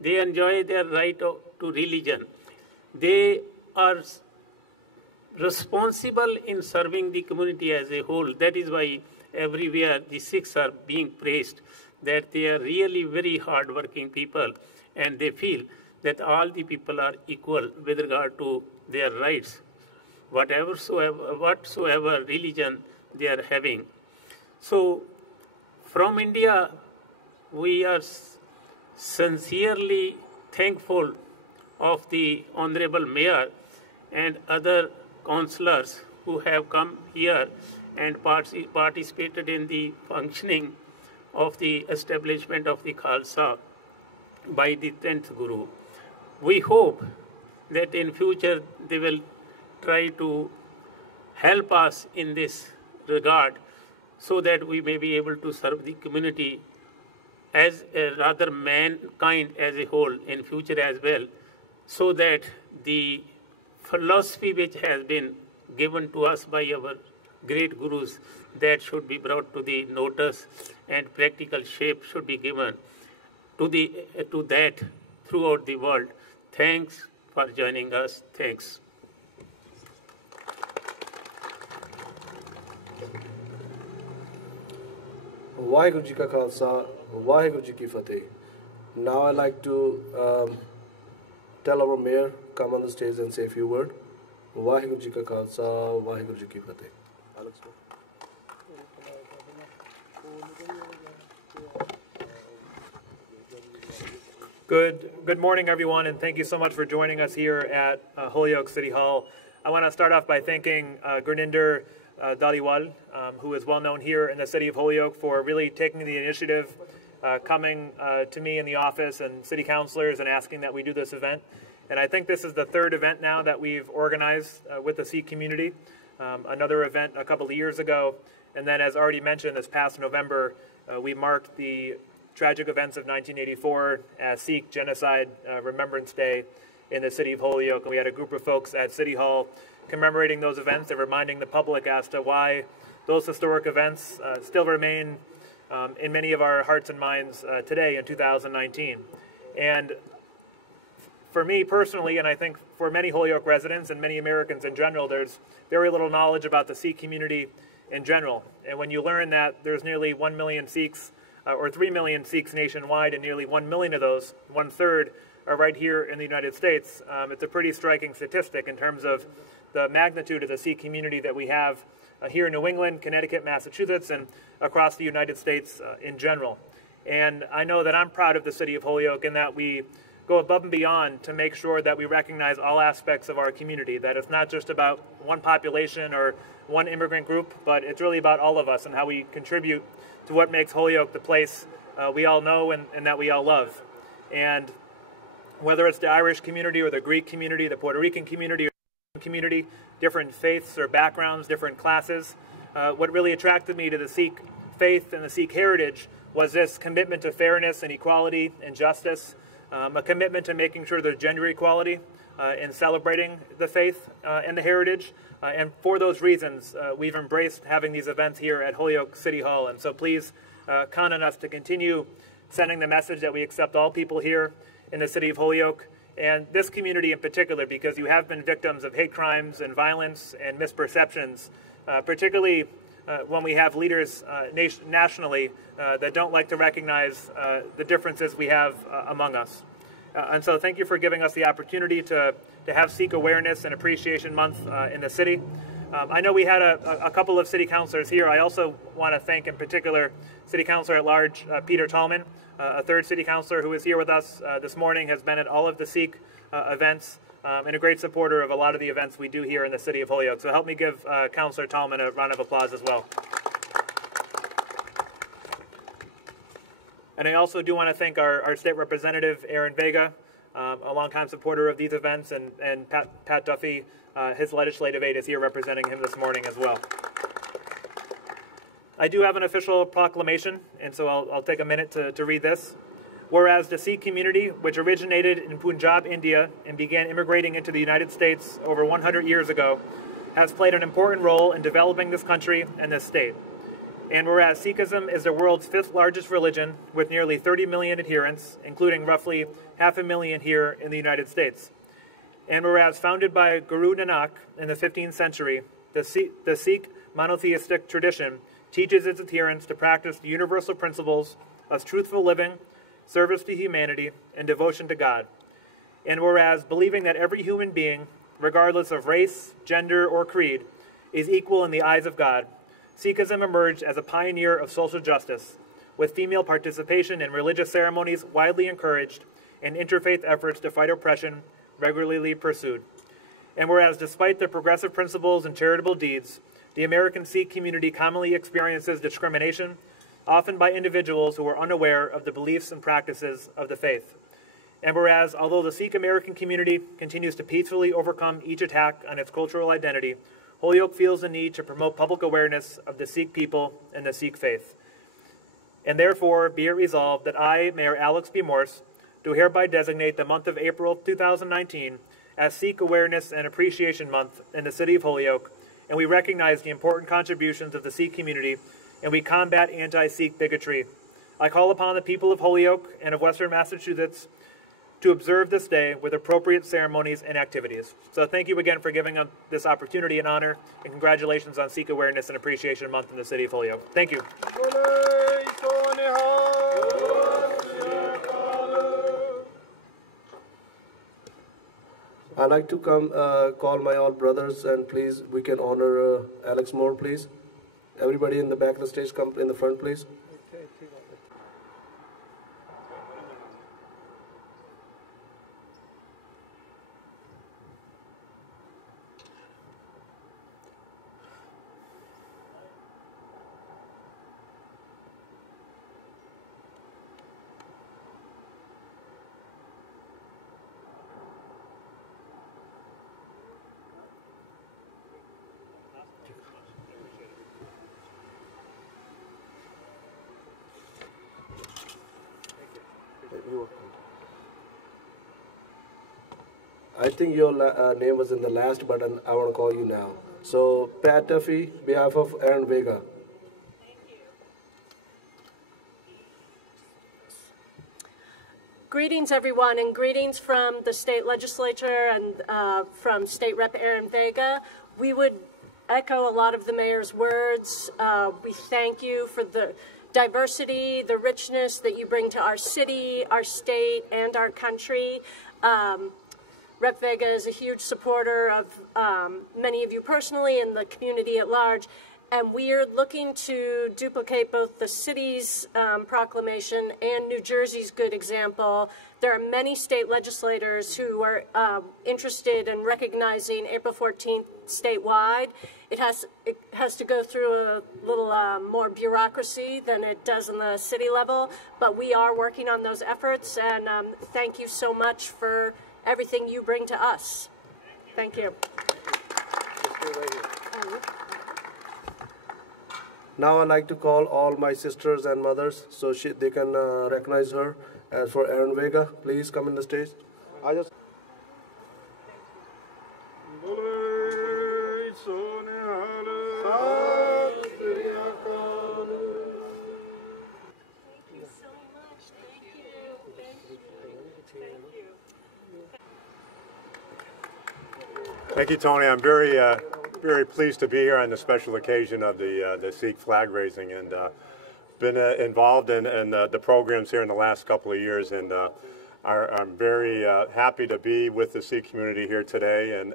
They enjoy their right to religion. They are responsible in serving the community as a whole. That is why everywhere the Sikhs are being praised, that they are really very hard-working people, and they feel that all the people are equal with regard to their rights, whatsoever religion they are having. So, from India, we are sincerely thankful of the Honorable Mayor and other councillors who have come here and participated in the functioning of the establishment of the Khalsa by the 10th Guru. We hope that in future they will try to help us in this regard so that we may be able to serve the community as a rather mankind as a whole in future as well, so that the philosophy which has been given to us by our great gurus, that should be brought to the notice and practical shape should be given to that throughout the world. Thanks for joining us. Thanks. Vaheguru Ji Ka Khalsa, Vaheguru Ji Ki Fateh. Now I'd like to tell our mayor come on the stage and say a few words. Vaheguru Ji Ka Khalsa, Vaheguru Ji Ki Fateh. Alex. Good morning, everyone, and thank you so much for joining us here at Holyoke City Hall. I want to start off by thanking Gurninder Dhaliwal, who is well known here in the city of Holyoke, for really taking the initiative, coming to me in the office and city councilors and asking that we do this event. And I think this is the third event now that we've organized with the Sikh community. Another event a couple of years ago, and then as already mentioned, this past November, we marked the tragic events of 1984 as Sikh Genocide Remembrance Day in the city of Holyoke. And we had a group of folks at City Hall commemorating those events and reminding the public as to why those historic events still remain in many of our hearts and minds today in 2019. And for me personally, and I think for many Holyoke residents and many Americans in general, there's very little knowledge about the Sikh community in general. And when you learn that there's nearly 1 million Sikhs or 3 million Sikhs nationwide, and nearly 1 million of those, 1/3, are right here in the United States. It's a pretty striking statistic in terms of the magnitude of the Sikh community that we have here in New England, Connecticut, Massachusetts, and across the United States in general. And I know that I'm proud of the city of Holyoke and that we go above and beyond to make sure that we recognize all aspects of our community, that it's not just about one population or one immigrant group, but it's really about all of us and how we contribute to what makes Holyoke the place we all know and that we all love. And whether it's the Irish community or the Greek community, the Puerto Rican community, different faiths or backgrounds, different classes, what really attracted me to the Sikh faith and the Sikh heritage was this commitment to fairness and equality and justice, a commitment to making sure there's gender equality in celebrating the faith and the heritage. And for those reasons, we've embraced having these events here at Holyoke City Hall. And so please count on us to continue sending the message that we accept all people here in the city of Holyoke, and this community in particular, because you have been victims of hate crimes and violence and misperceptions, particularly when we have leaders nationally that don't like to recognize the differences we have among us. And so thank you for giving us the opportunity to have Sikh Awareness and Appreciation Month in the city. I know we had a couple of city councilors here. I also want to thank in particular City Councilor at Large Peter Tallman, a third city councilor who is here with us this morning, has been at all of the Sikh events and a great supporter of a lot of the events we do here in the city of Holyoke. So help me give Councilor Tallman a round of applause as well. And I also do want to thank our state representative, Aaron Vega, a longtime supporter of these events, and Pat Duffy, his legislative aide, is here representing him this morning as well. I do have an official proclamation, and so I'll take a minute to read this. Whereas the Sikh community, which originated in Punjab, India, and began immigrating into the United States over 100 years ago, has played an important role in developing this country and this state. And whereas Sikhism is the world's 5th largest religion with nearly 30 million adherents, including roughly 500,000 here in the United States. And whereas founded by Guru Nanak in the 15th century, the Sikh monotheistic tradition teaches its adherents to practice the universal principles of truthful living, service to humanity, and devotion to God. And whereas believing that every human being, regardless of race, gender, or creed, is equal in the eyes of God, Sikhism emerged as a pioneer of social justice, with female participation in religious ceremonies widely encouraged and interfaith efforts to fight oppression regularly pursued. And whereas despite their progressive principles and charitable deeds, the American Sikh community commonly experiences discrimination, often by individuals who are unaware of the beliefs and practices of the faith. And whereas, although the Sikh American community continues to peacefully overcome each attack on its cultural identity, Holyoke feels the need to promote public awareness of the Sikh people and the Sikh faith. And therefore, be it resolved that I, Mayor Alex B. Morse, do hereby designate the month of April 2019 as Sikh Awareness and Appreciation Month in the city of Holyoke, and we recognize the important contributions of the Sikh community, and we combat anti-Sikh bigotry. I call upon the people of Holyoke and of Western Massachusetts to observe this day with appropriate ceremonies and activities. So thank you again for giving us this opportunity and honor, and congratulations on Sikh Awareness and Appreciation Month in the city of Holyoke. Thank you. I'd like to call my all brothers, and please, we can honor Alex Moore, please. Everybody in the back of the stage, come in the front, please. I think your name was in the last, but I want to call you now. So, Pat Duffy, behalf of Aaron Vega. Greetings, everyone, and greetings from the state legislature and from State Rep Aaron Vega. We would echo a lot of the mayor's words. We thank you for the diversity, the richness that you bring to our city, our state, and our country. Rep Vega is a huge supporter of many of you personally and the community at large, and we are looking to duplicate both the city's proclamation and New Jersey's good example. There are many state legislators who are interested in recognizing April 14th statewide. It has to go through a little more bureaucracy than it does on the city level, but we are working on those efforts, and thank you so much for everything you bring to us. Thank you. Now I'd like to call all my sisters and mothers so they can recognize her. As for Aaron Vega, please come in the stage. Thank you, Tony. I'm very pleased to be here on the special occasion of the Sikh flag raising, and been involved in the programs here in the last couple of years, and I'm very happy to be with the Sikh community here today, and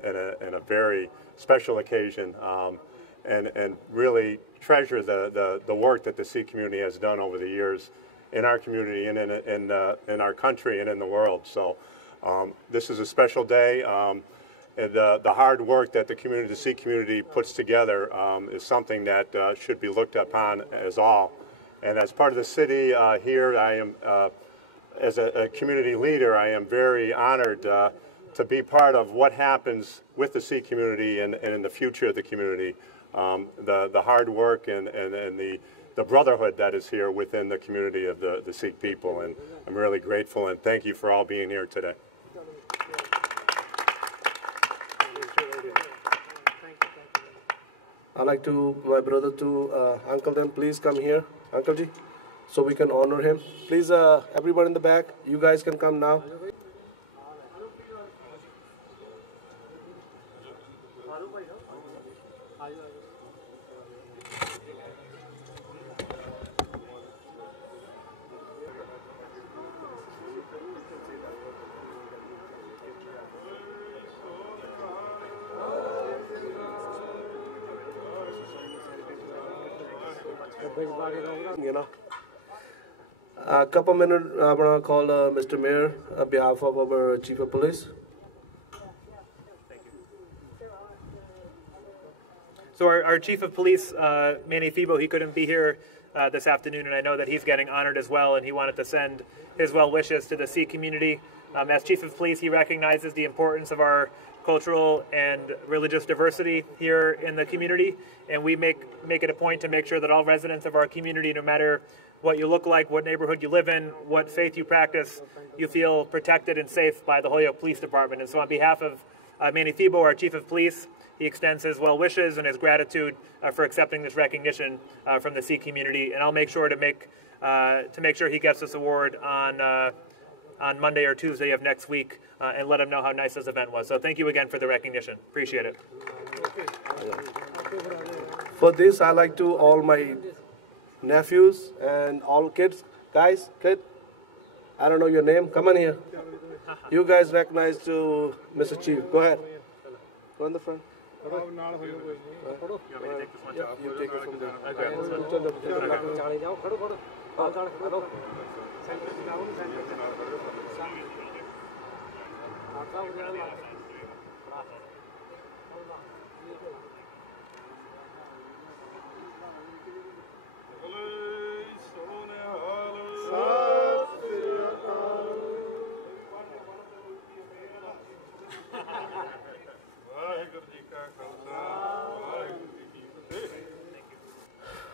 a very special occasion, and really treasure the work that the Sikh community has done over the years in our community and in our country and in the world. So this is a special day. And the hard work that the Sikh community puts together is something that should be looked upon as all. And as part of the city here, I am, as a community leader, I am very honored to be part of what happens with the Sikh community and in the future of the community. The hard work and the brotherhood that is here within the community of the Sikh people. And I'm really grateful, and thank you for all being here today. I'd like my brother Uncle then please come here, Uncle Ji, so we can honor him. Please, everyone in the back, you guys can come now. A couple minutes, I'm going to call Mr. Mayor on behalf of our Chief of Police. So our Chief of Police, Manny Fibo, he couldn't be here this afternoon, and I know that he's getting honored as well, and he wanted to send his well wishes to the Sikh community. As Chief of Police, he recognizes the importance of our cultural and religious diversity here in the community, and we make it a point to make sure that all residents of our community, no matter what you look like, what neighborhood you live in, what faith you practice, you feel protected and safe by the Holyoke Police Department. And so on behalf of Manny Thibault, our Chief of Police, he extends his well wishes and his gratitude for accepting this recognition from the Sikh community, and I'll make sure to make sure he gets this award on Monday or Tuesday of next week, and let him know how nice this event was. So thank you again for the recognition. Appreciate it. For this, I like to all my nephews and all kids. Guys, kid, I don't know your name. Come on here. You guys recognize to Mr. Chief. Go ahead. Go in the front. You take it from there.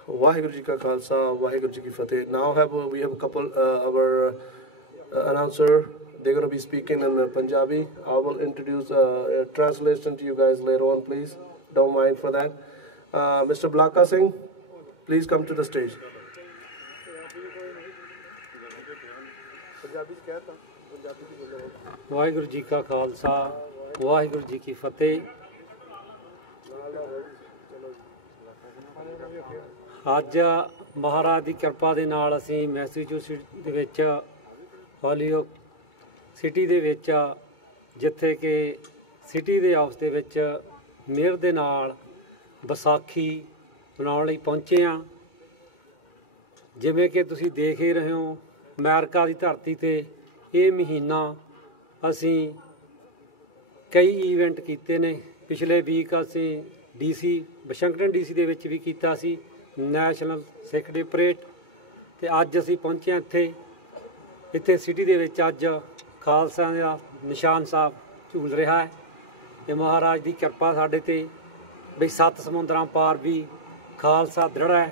Vaheguru Ji Ka Khalsa, Vaheguru Ji Ki Fateh. Now we have a couple, our announcer, they're going to be speaking in Punjabi. I will introduce a translation to you guys later on, please. Don't mind for that. Mr. Blaka Singh, please come to the stage. Vaheguru Ji Ka Khalsa, Vaheguru Ji Ki Fateh. ਅੱਜ ਮਹਾਰਾਜ ਦੀ ਕਿਰਪਾ ਦੇ ਨਾਲ ਅਸੀਂ ਮੈਸੇਚਿਉਸੇਟਸ ਦੇ ਵਿੱਚ ਹੋਲੀਓਕ ਸਿਟੀ ਦੇ ਵਿੱਚ, ਜਿੱਥੇ ਕਿ ਸਿਟੀ ਦੇ ਆਫਿਸ ਦੇ ਵਿੱਚ ਮੇਅਰ ਦੇ ਨਾਲ ਵਿਸਾਖੀ ਮਨਾਉਣ ਲਈ ਪਹੁੰਚੇ ਹਾਂ। ਜਿਵੇਂ ਕਿ ਤੁਸੀਂ ਦੇਖ ਹੀ ਰਹੇ ਹੋ, ਅਮਰੀਕਾ ਦੀ ਧਰਤੀ 'ਤੇ ਇਹ ਮਹੀਨਾ ਅਸੀਂ ਕਈ ਈਵੈਂਟ ਕੀਤੇ ਨੇ। ਪਿਛਲੇ ਵੀਕ ਅਸੀਂ ਵਾਸ਼ਿੰਗਟਨ DC ਦੇ ਵਿੱਚ ਵੀ ਕੀਤਾ ਸੀ ਨੈਸ਼ਨਲ ਸਿੱਖ ਡੇ ਪਰੇਡ, ਅਤੇ ਅੱਜ ਅਸੀਂ ਪਹੁੰਚੇ ਹਾਂ ਇੱਥੇ ਸਿਟੀ ਦੇ ਵਿੱਚ। ਅੱਜ ਖਾਲਸਾ ਦਾ ਨਿਸ਼ਾਨ ਸਾਹਿਬ ਝੂਲ ਰਿਹਾ ਹੈ। ਇਹ ਮਹਾਰਾਜ ਦੀ ਕਿਰਪਾ ਸਾਡੇ 'ਤੇ ਬਈ 7 ਸਮੁੰਦਰਾਂ ਪਾਰ ਵੀ ਖਾਲਸਾ ਦ੍ਰਿੜ ਹੈ।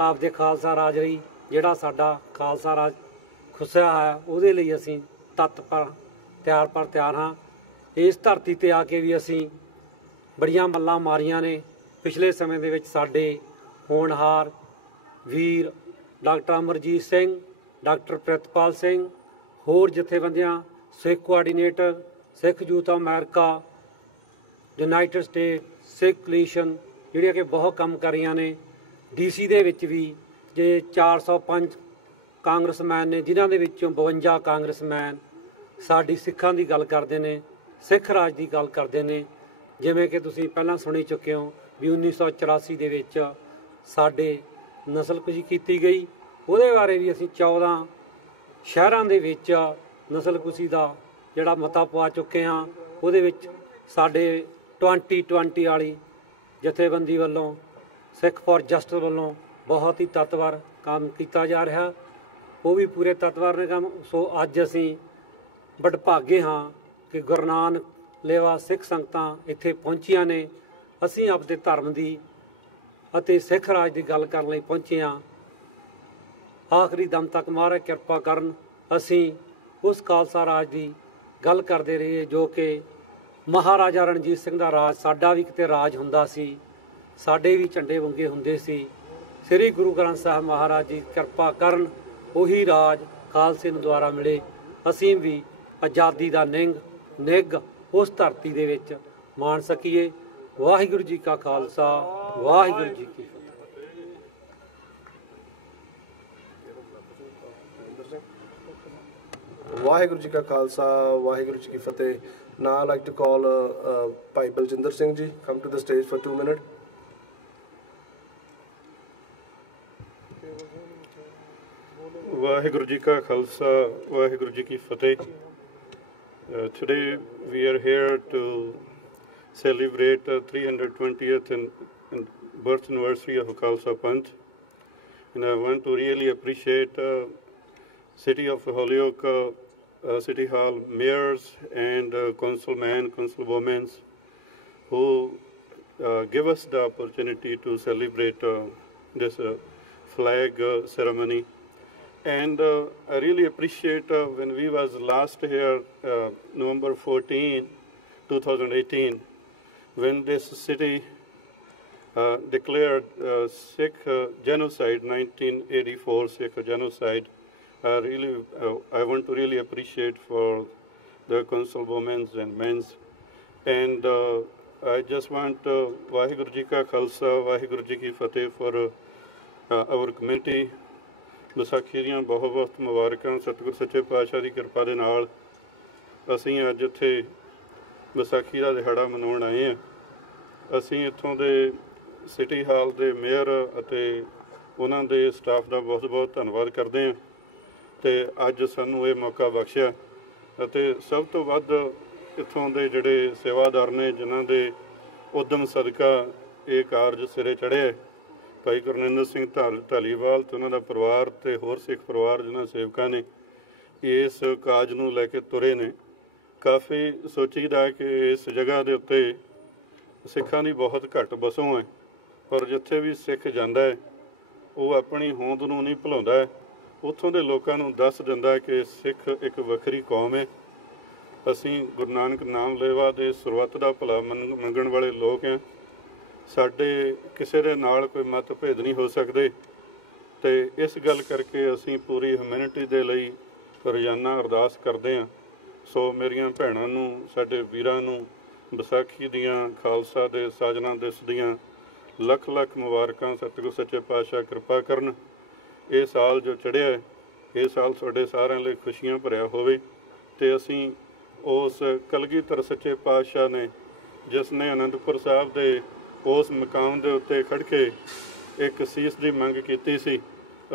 ਆਪਦੇ ਖਾਲਸਾ ਰਾਜ ਲਈ, ਜਿਹੜਾ ਸਾਡਾ ਖਾਲਸਾ ਰਾਜ ਖੁੱਸਿਆ ਹੈ, ਉਹਦੇ ਲਈ ਅਸੀਂ ਤਿਆਰ ਹਾਂ। ਇਸ ਧਰਤੀ 'ਤੇ ਆ ਕੇ ਵੀ ਅਸੀਂ ਬੜੀਆਂ ਮੱਲਾਂ ਮਾਰੀਆਂ ਨੇ। ਪਿਛਲੇ ਸਮੇਂ ਦੇ ਵਿੱਚ ਸਾਡੇ ਹੋਣਹਾਰ ਵੀਰ ਡਾਕਟਰ ਅਮਰਜੀਤ ਸਿੰਘ, ਡਾਕਟਰ ਪ੍ਰਿਤਪਾਲ ਸਿੰਘ, ਹੋਰ ਜਥੇਬੰਦੀਆਂ, ਸਿੱਖ ਕੋਆਰਡੀਨੇਟਰ, ਸਿੱਖ ਯੂਥ ਅਮਰੀਕਾ, ਯੂਨਾਈਟਿਡ ਸਟੇਟ, ਸਿੱਖ ਕੋਲੀਸ਼ਨ, ਜਿਹੜੀਆਂ ਕਿ ਬਹੁਤ ਕੰਮ ਕਰ ਰਹੀਆਂ ਨੇ। DC ਦੇ ਵਿੱਚ ਵੀ ਜੇ 405 ਕਾਂਗਰਸਮੈਨ ਨੇ, ਜਿਨ੍ਹਾਂ ਦੇ ਵਿੱਚੋਂ 52 ਕਾਂਗਰਸਮੈਨ ਸਾਡੀ ਸਿੱਖਾਂ ਦੀ ਗੱਲ ਕਰਦੇ ਨੇ, ਸਿੱਖ ਰਾਜ ਦੀ ਗੱਲ ਕਰਦੇ ਨੇ। ਜਿਵੇਂ ਕਿ ਤੁਸੀਂ ਪਹਿਲਾਂ ਸੁਣੀ ਚੁੱਕੇ ਹੋ ਵੀ 1984 ਦੇ ਵਿੱਚ ਸਾਡੇ ਨਸਲਕੁਸ਼ੀ ਕੀਤੀ ਗਈ। ਉਹਦੇ ਬਾਰੇ ਵੀ ਅਸੀਂ 14 ਸ਼ਹਿਰਾਂ ਦੇ ਵਿੱਚ ਨਸਲਕੁਸ਼ੀ ਦਾ ਜਿਹੜਾ ਮਤਾ ਪਵਾ ਚੁੱਕੇ ਹਾਂ। ਉਹਦੇ ਵਿੱਚ ਸਾਡੇ 2020 ਵਾਲੀ ਜਥੇਬੰਦੀ ਵੱਲੋਂ, ਸਿੱਖ ਫॉर ਜਸਟਿਸ ਵੱਲੋਂ ਬਹੁਤ ਹੀ ਤੱਤਵਰ ਕੰਮ ਕੀਤਾ ਜਾ ਰਿਹਾ। ਉਹ ਵੀ ਪੂਰੇ ਤੱਤਵਰ ਨੇ ਕੰਮ। ਸੋ ਅੱਜ ਅਸੀਂ ਵਡਭਾਗੇ ਹਾਂ ਕਿ ਗੁਰੂ ਨਾਨਕ ਲੇਵਾ ਸਿੱਖ ਸੰਗਤਾਂ ਇੱਥੇ ਪਹੁੰਚੀਆਂ ਨੇ। ਅਸੀਂ ਆਪਦੇ ਧਰਮ ਦੀ ਅਤੇ ਸਿੱਖ ਰਾਜ ਦੀ ਗੱਲ ਕਰਨ ਲਈ ਪਹੁੰਚੇ ਹਾਂ। ਆਖਰੀ ਦਮ ਤੱਕ ਮਹਾਰਾਜ ਕਿਰਪਾ ਕਰਨ ਅਸੀਂ ਉਸ ਖਾਲਸਾ ਰਾਜ ਦੀ ਗੱਲ ਕਰਦੇ ਰਹੀਏ, ਜੋ ਕਿ ਮਹਾਰਾਜਾ ਰਣਜੀਤ ਸਿੰਘ ਦਾ ਰਾਜ। ਸਾਡਾ ਵੀ ਕਿਤੇ ਰਾਜ ਹੁੰਦਾ ਸੀ, ਸਾਡੇ ਵੀ ਝੰਡੇ ਵੰਗੇ ਹੁੰਦੇ ਸੀ। ਸ੍ਰੀ ਗੁਰੂ ਗ੍ਰੰਥ ਸਾਹਿਬ ਮਹਾਰਾਜ ਜੀ ਕਿਰਪਾ ਕਰਨ ਉਹੀ ਰਾਜ ਖਾਲਸੇ ਨੂੰ ਦੁਆਰਾ ਮਿਲੇ। ਅਸੀਂ ਵੀ ਆਜ਼ਾਦੀ ਦਾ ਨਿੱਘ ਉਸ ਧਰਤੀ ਦੇ ਵਿੱਚ ਮਾਣ ਸਕੀਏ। ਵਾਹਿਗੁਰੂ ਜੀ ਕਾ ਖਾਲਸਾ, ਵਾਹਿਗੁਰੂ ਜੀ ਕੀ ਫਤਿਹ। ਵਾਹਿਗੁਰੂ ਜੀ ਕਾ ਖਾਲਸਾ, ਵਾਹਿਗੁਰੂ ਜੀ ਕੀ ਫਤਿਹ। Now I'd like to call Bhai Baljinder Singh ji, come to the stage for 2 minutes. ਵਾਹਿਗੁਰੂ ਜੀ ਕਾ ਖਾਲਸਾ, ਵਾਹਿਗੁਰੂ ਜੀ ਕੀ ਫਤਿਹ। Today we are here to celebrate 320th birth anniversary of Khalsa Panth, and I want to really appreciate city of Holyoke City Hall mayors and councilmen, councilwomen who give us the opportunity to celebrate this flag ceremony. And I really appreciate when we was last here, November 14, 2018, when this city declared Sikh genocide, 1984 Sikh genocide. I want to really appreciate for the councilwomen and men. And I just want Vaheguru Ji Ka Khalsa, Vaheguru Ji Ki Fateh for our community. Vaisakhi ਦੀਆਂ ਬਹੁਤ ਬਹੁਤ ਮੁਬਾਰਕਾਂ। ਸਤਿਗੁਰ ਸੱਚੇ ਪਾਤਸ਼ਾਹ ਦੀ ਕਿਰਪਾ ਦੇ ਨਾਲ ਅਸੀਂ ਅੱਜ ਇੱਥੇ ਵਿਸਾਖੀ ਦਾ ਦਿਹਾੜਾ ਮਨਾਉਣ ਆਏ ਹਾਂ। ਅਸੀਂ ਇੱਥੋਂ ਦੇ ਸਿਟੀ ਹਾਲ ਦੇ ਮੇਅਰ ਅਤੇ ਉਹਨਾਂ ਦੇ ਸਟਾਫ ਦਾ ਬਹੁਤ ਬਹੁਤ ਧੰਨਵਾਦ ਕਰਦੇ ਹਾਂ ਅਤੇ ਅੱਜ ਸਾਨੂੰ ਇਹ ਮੌਕਾ ਬਖਸ਼ਿਆ। ਅਤੇ ਸਭ ਤੋਂ ਵੱਧ ਇੱਥੋਂ ਦੇ ਜਿਹੜੇ ਸੇਵਾਦਾਰ ਨੇ ਜਿਨ੍ਹਾਂ ਦੇ ਉਦਮ ਸਦਕਾ ਇਹ ਕਾਰਜ ਸਿਰੇ ਚੜ੍ਹਿਆ, ਭਾਈ ਗੁਰਨਿੰਦਰ ਸਿੰਘ ਧਾਲੀਵਾਲ ਅਤੇ ਉਹਨਾਂ ਦਾ ਪਰਿਵਾਰ ਅਤੇ ਹੋਰ ਸਿੱਖ ਪਰਿਵਾਰ ਜਿਨ੍ਹਾਂ ਸੇਵਕਾਂ ਨੇ ਇਸ ਕਾਜ ਨੂੰ ਲੈ ਕੇ ਤੁਰੇ ਨੇ। ਕਾਫੀ ਸੋਚੀਦਾ ਕਿ ਇਸ ਜਗ੍ਹਾ ਦੇ ਉੱਤੇ ਸਿੱਖਾਂ ਦੀ ਬਹੁਤ ਘੱਟ ਵਸੋਂ ਹੈ, ਪਰ ਜਿੱਥੇ ਵੀ ਸਿੱਖ ਜਾਂਦਾ ਹੈ ਉਹ ਆਪਣੀ ਹੋਂਦ ਨੂੰ ਨਹੀਂ ਭੁਲਾਉਂਦਾ ਹੈ, ਉੱਥੋਂ ਦੇ ਲੋਕਾਂ ਨੂੰ ਦੱਸ ਦਿੰਦਾ ਕਿ ਸਿੱਖ ਇੱਕ ਵੱਖਰੀ ਕੌਮ ਹੈ। ਅਸੀਂ ਗੁਰੂ ਨਾਨਕ ਨਾਮ ਲੇਵਾ ਦੇ ਸਰਬੱਤ ਦਾ ਭਲਾ ਮੰਗਣ ਵਾਲੇ ਲੋਕ ਹਾਂ। ਸਾਡੇ ਕਿਸੇ ਦੇ ਨਾਲ ਕੋਈ ਮਤਭੇਦ ਨਹੀਂ ਹੋ ਸਕਦੇ ਅਤੇ ਇਸ ਗੱਲ ਕਰਕੇ ਅਸੀਂ ਪੂਰੀ ਹਿਊਮੈਨਿਟੀ ਦੇ ਲਈ ਰੋਜ਼ਾਨਾ ਅਰਦਾਸ ਕਰਦੇ ਹਾਂ। ਸੋ ਮੇਰੀਆਂ ਭੈਣਾਂ ਨੂੰ, ਸਾਡੇ ਵੀਰਾਂ ਨੂੰ ਵਿਸਾਖੀ ਦੀਆਂ, ਖਾਲਸਾ ਦੇ ਸਾਜਨਾ ਦਿਵਸ ਦੀਆਂ ਲੱਖ ਲੱਖ ਮੁਬਾਰਕਾਂ। ਸਤਿਗੁਰ ਸੱਚੇ ਪਾਤਸ਼ਾਹ ਕਿਰਪਾ ਕਰਨ। ਇਹ ਸਾਲ ਜੋ ਚੜ੍ਹਿਆ ਹੈ, ਇਹ ਸਾਲ ਤੁਹਾਡੇ ਸਾਰਿਆਂ ਲਈ ਖੁਸ਼ੀਆਂ ਭਰਿਆ ਹੋਵੇ ਅਤੇ ਅਸੀਂ ਉਸ ਕਲਗੀਧਰ ਸੱਚੇ ਪਾਤਸ਼ਾਹ ਨੇ ਜਿਸ ਨੇ ਅਨੰਦਪੁਰ ਸਾਹਿਬ ਦੇ ਉਸ ਮਕਾਮ ਦੇ ਉੱਤੇ ਖੜ੍ਹ ਕੇ ਇੱਕ ਸੀਸ ਦੀ ਮੰਗ ਕੀਤੀ ਸੀ,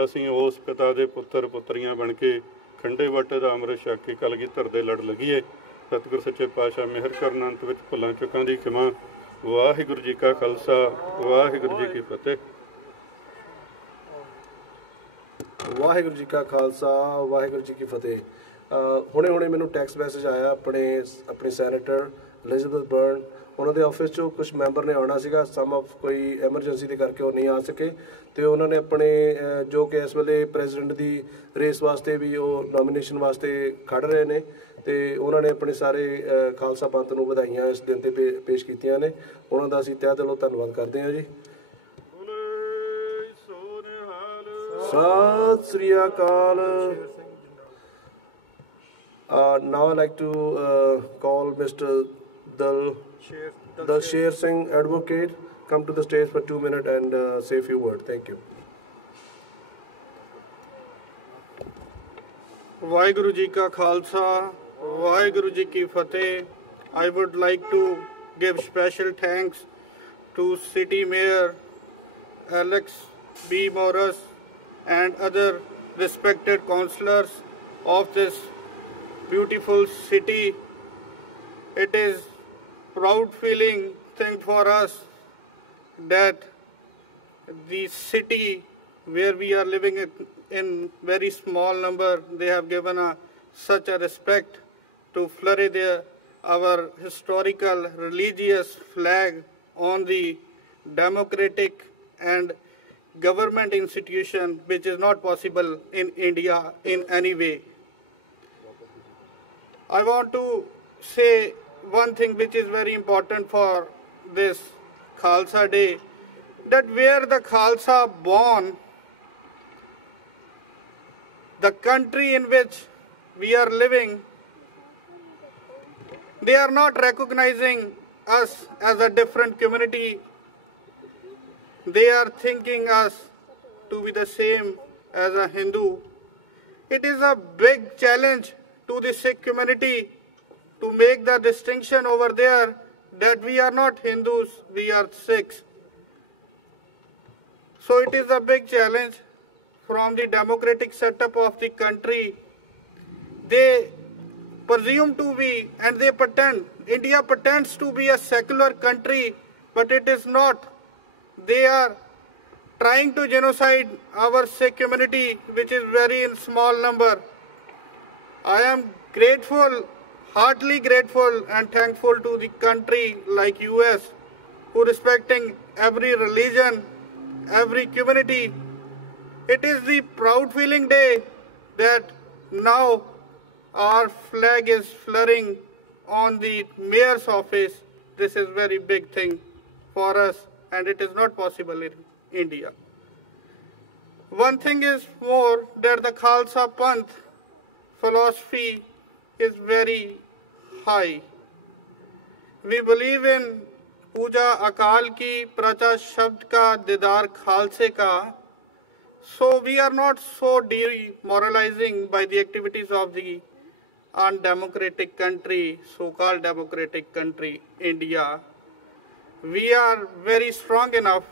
ਅਸੀਂ ਉਸ ਪਿਤਾ ਦੇ ਪੁੱਤਰ ਪੁੱਤਰੀਆਂ ਬਣ ਕੇ ਖੰਡੇ ਵਾਟੇ ਦਾ ਅੰਮ੍ਰਿਤ ਛਕ ਕੇ ਕਲਗੀਧਰ ਦੇ ਲੜ ਲੱਗੀਏ। ਸਤਿਗੁਰ ਸੱਚੇ ਪਾਤਸ਼ਾਹ ਮਿਹਰ ਕਰਨ। ਅੰਤ ਵਿੱਚ ਭੁੱਲਾਂ ਚੁੱਕਾਂ ਦੀ ਖਿਮਾ। ਵਾਹਿਗੁਰੂ ਜੀ ਕਾ ਖਾਲਸਾ, ਵਾਹਿਗੁਰੂ ਜੀ ਕੀ ਫਤਿਹ। ਵਾਹਿਗੁਰੂ ਜੀ ਕਾ ਖਾਲਸਾ, ਵਾਹਿਗੁਰੂ ਜੀ ਕੀ ਫਤਿਹ। ਹੁਣੇ ਮੈਨੂੰ ਟੈਕਸਟ ਮੈਸੇਜ ਆਇਆ ਆਪਣੇ ਸੈਨੇਟਰ ਐਲਿਜ਼ਬeth ਬਰਨ, ਉਹਨਾਂ ਦੇ ਆਫਿਸ 'ਚੋਂ ਕੁਝ ਮੈਂਬਰ ਨੇ ਆਉਣਾ ਸੀਗਾ, ਸਮ ਆਫ ਕੋਈ ਐਮਰਜੈਂਸੀ ਦੇ ਕਰਕੇ ਉਹ ਨਹੀਂ ਆ ਸਕੇ ਅਤੇ ਉਹਨਾਂ ਨੇ ਆਪਣੇ ਜੋ ਕਿ ਇਸ ਵੇਲੇ ਪ੍ਰੈਜ਼ੀਡੈਂਟ ਦੀ ਰੇਸ ਵਾਸਤੇ ਵੀ ਉਹ ਨੋਮੀਨੇਸ਼ਨ ਵਾਸਤੇ ਖੜ੍ਹ ਰਹੇ ਨੇ ਅਤੇ ਉਹਨਾਂ ਨੇ ਆਪਣੇ ਸਾਰੇ ਖਾਲਸਾ ਪੰਥ ਨੂੰ ਵਧਾਈਆਂ ਇਸ ਦਿਨ 'ਤੇ ਪੇਸ਼ ਕੀਤੀਆਂ ਨੇ। ਉਹਨਾਂ ਦਾ ਅਸੀਂ ਤਹਿ ਦਿਲੋਂ ਧੰਨਵਾਦ ਕਰਦੇ ਹਾਂ ਜੀ। ਸਤਿ ਸ੍ਰੀ ਅਕਾਲ। Now I'd like to call Mr. Dalsher Singh, advocate, come to the stage for 2 minutes and say a few words. Thank you. Waheguru ਜੀ ਕਾ ਖਾਲਸਾ, ਵਾਹਿਗੁਰੂ ਜੀ ਕੀ ਫਤਿਹ। I would like to give special thanks to City Mayor Alex B. Morris and other respected councillors of this beautiful city. It is proud feeling thing for us that the city where we are living in very small number, they have given such a respect to flourish our historical religious flag on the democratic and government institution, which is not possible in India in any way. I want to say one thing which is very important for this Khalsa Day, that where the Khalsa born, the country in which we are living, they are not recognizing us as a different community. They are thinking us to be the same as a Hindu. It is a big challenge to the Sikh community to make the distinction over there that we are not Hindus, we are Sikhs. So it is a big challenge from the democratic setup of the country. They presume to be, and they pretend, India pretends to be a secular country, but it is not. They are trying to genocide our Sikh community, which is very in small number. I am grateful, heartily grateful and thankful to the country like US who respecting every religion, every community. It is the proud feeling day that now our flag is fluttering on the mayor's office. This is very big thing for us and it is not possible in India. One thing is more that the Khalsa Panth philosophy is very high. We believe in पूजा अकाल की प्रचा शब्द का दीदार खालसे का. So we are not so demoralizing by the activities of the undemocratic country, so-called democratic country, India. We are very strong enough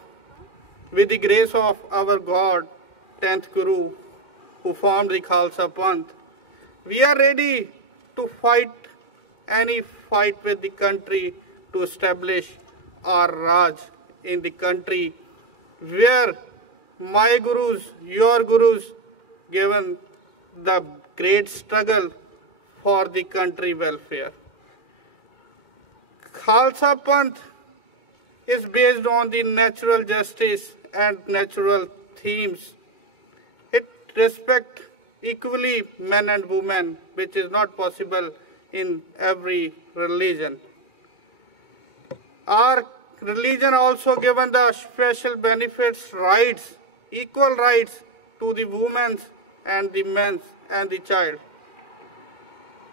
with the grace of our God, 10th Guru, who formed the Khalsa Panth. We are ready to fight any fight with the country to establish our Raj in the country where my gurus, your gurus, given the great struggle for the country welfare. Khalsa Panth is based on the natural justice and natural themes. It respects equally men and women, which is not possible in every religion. Our religion also given the special benefits, rights, equal rights to the women and the men and the child.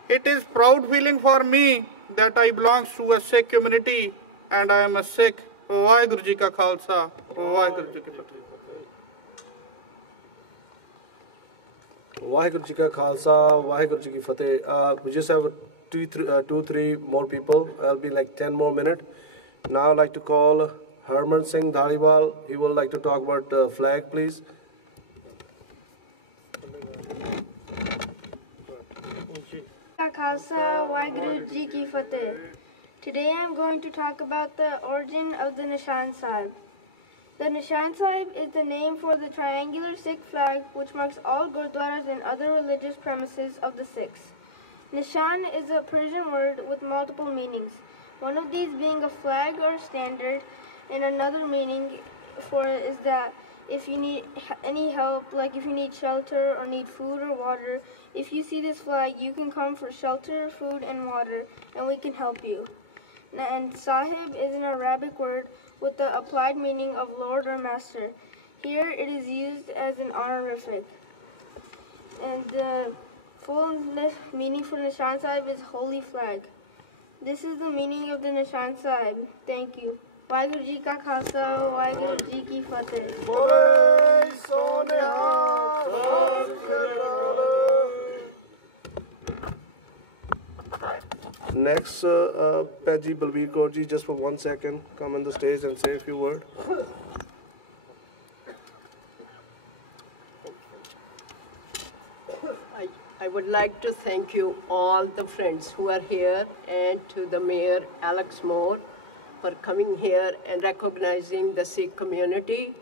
It is proud feeling for me that I belong to a Sikh community and I am a Sikh. Vaheguru Ji Ka Khalsa, Vaheguru Ji Ki Fateh. Vaheguru Ji Ka Khalsa, Vaheguru Ji Ki Fateh. We just have two, three more people. I'll be like 10 more minutes. Now I'd like to call Harman Singh Dhaliwal. He would like to talk about the flag, please. Khalsa, Waheguru Ji Ki Fateh. Today I'm going to talk about the origin of the Nishan Sahib. The Nishan Sahib is the name for the triangular Sikh flag which marks all gurdwaras and other religious premises of the Sikhs. Nishan is a Persian word with multiple meanings. One of these being a flag or standard, and another meaning for it is that if you need any help, like if you need shelter or need food or water, if you see this flag, you can come for shelter, food, and water, and we can help you. And Sahib is an Arabic word with the applied meaning of Lord or Master. Here it is used as an honorific. And the full meaning for Nishan Sahib is Holy Flag. This is the meaning of the Nishan Sahib. Thank you. Vaheguru Ji Ka Khalsa, Vaheguru Ji Ki Fateh. Next, Paji Balbir Kaur Ji, just for 1 second, come on the stage and say a few words. I would like to thank you all the friends who are here and to the Mayor Alex Moore for coming here and recognizing the Sikh community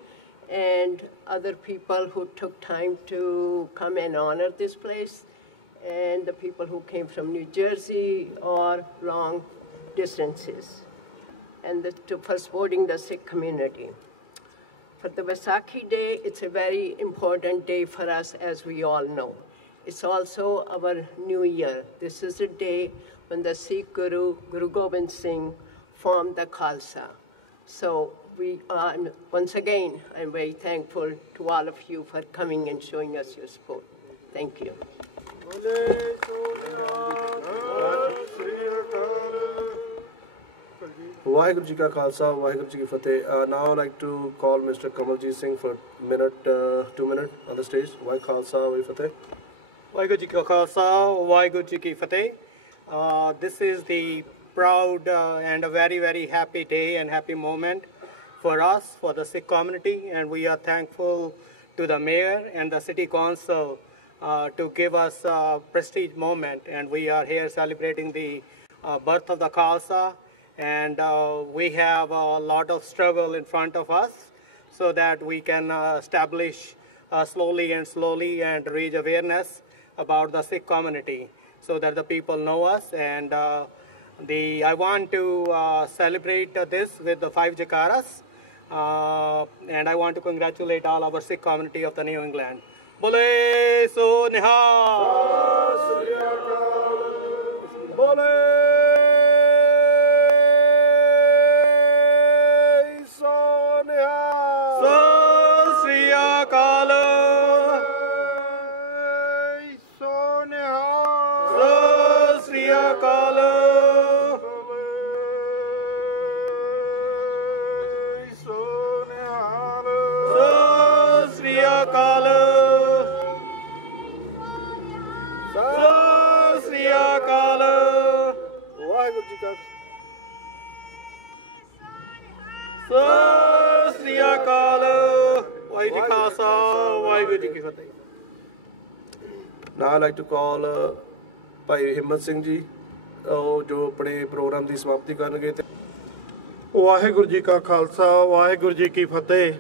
and other people who took time to come and honor this place, and the people who came from New Jersey or long distances, and for supporting the Sikh community. For the Vaisakhi Day, it's a very important day for us, as we all know. It's also our new year. This is a day when the Sikh Guru, Guru Gobind Singh, formed the Khalsa. So once again, I'm very thankful to all of you for coming and showing us your support. Thank you. Vaheguru Ji Ka Khalsa, Vaheguru Ji Ki Fateh. Now I'd like to call Mr. Kamaljeet Singh for 2 minutes on the stage. Vaheguru Khalsa, Vaheguru Fateh. Vaheguru Ji Ka Khalsa, Vaheguru Ji Ki Fateh. This is the proud and a very, very happy day and happy moment for us, for the Sikh community, and we are thankful to the Mayor and the City Council to give us a prestige moment, and we are here celebrating the birth of the Khalsa, and we have a lot of struggle in front of us so that we can establish slowly and reach awareness about the Sikh community so that the people know us. And I want to celebrate this with the 5 jakaras. And I want to congratulate all our Sikh community of the New England. Bole so nihal. Bole so nihal. So Sri Akal. So nihal. So Sri Akal. Now I'd like to call Bhai ਹਿੰਮਤ ਸਿੰਘ ਜੀ ਜੋ ਆਪਣੇ ਪ੍ਰੋਗਰਾਮ ਦੀ ਸਮਾਪਤੀ ਕਰਨਗੇ। ਵਾਹਿਗੁਰੂ ਜੀ ਕਾ ਖਾਲਸਾ ਵਾਹਿਗੁਰੂ ਜੀ ਕੀ ਫਤਿਹ।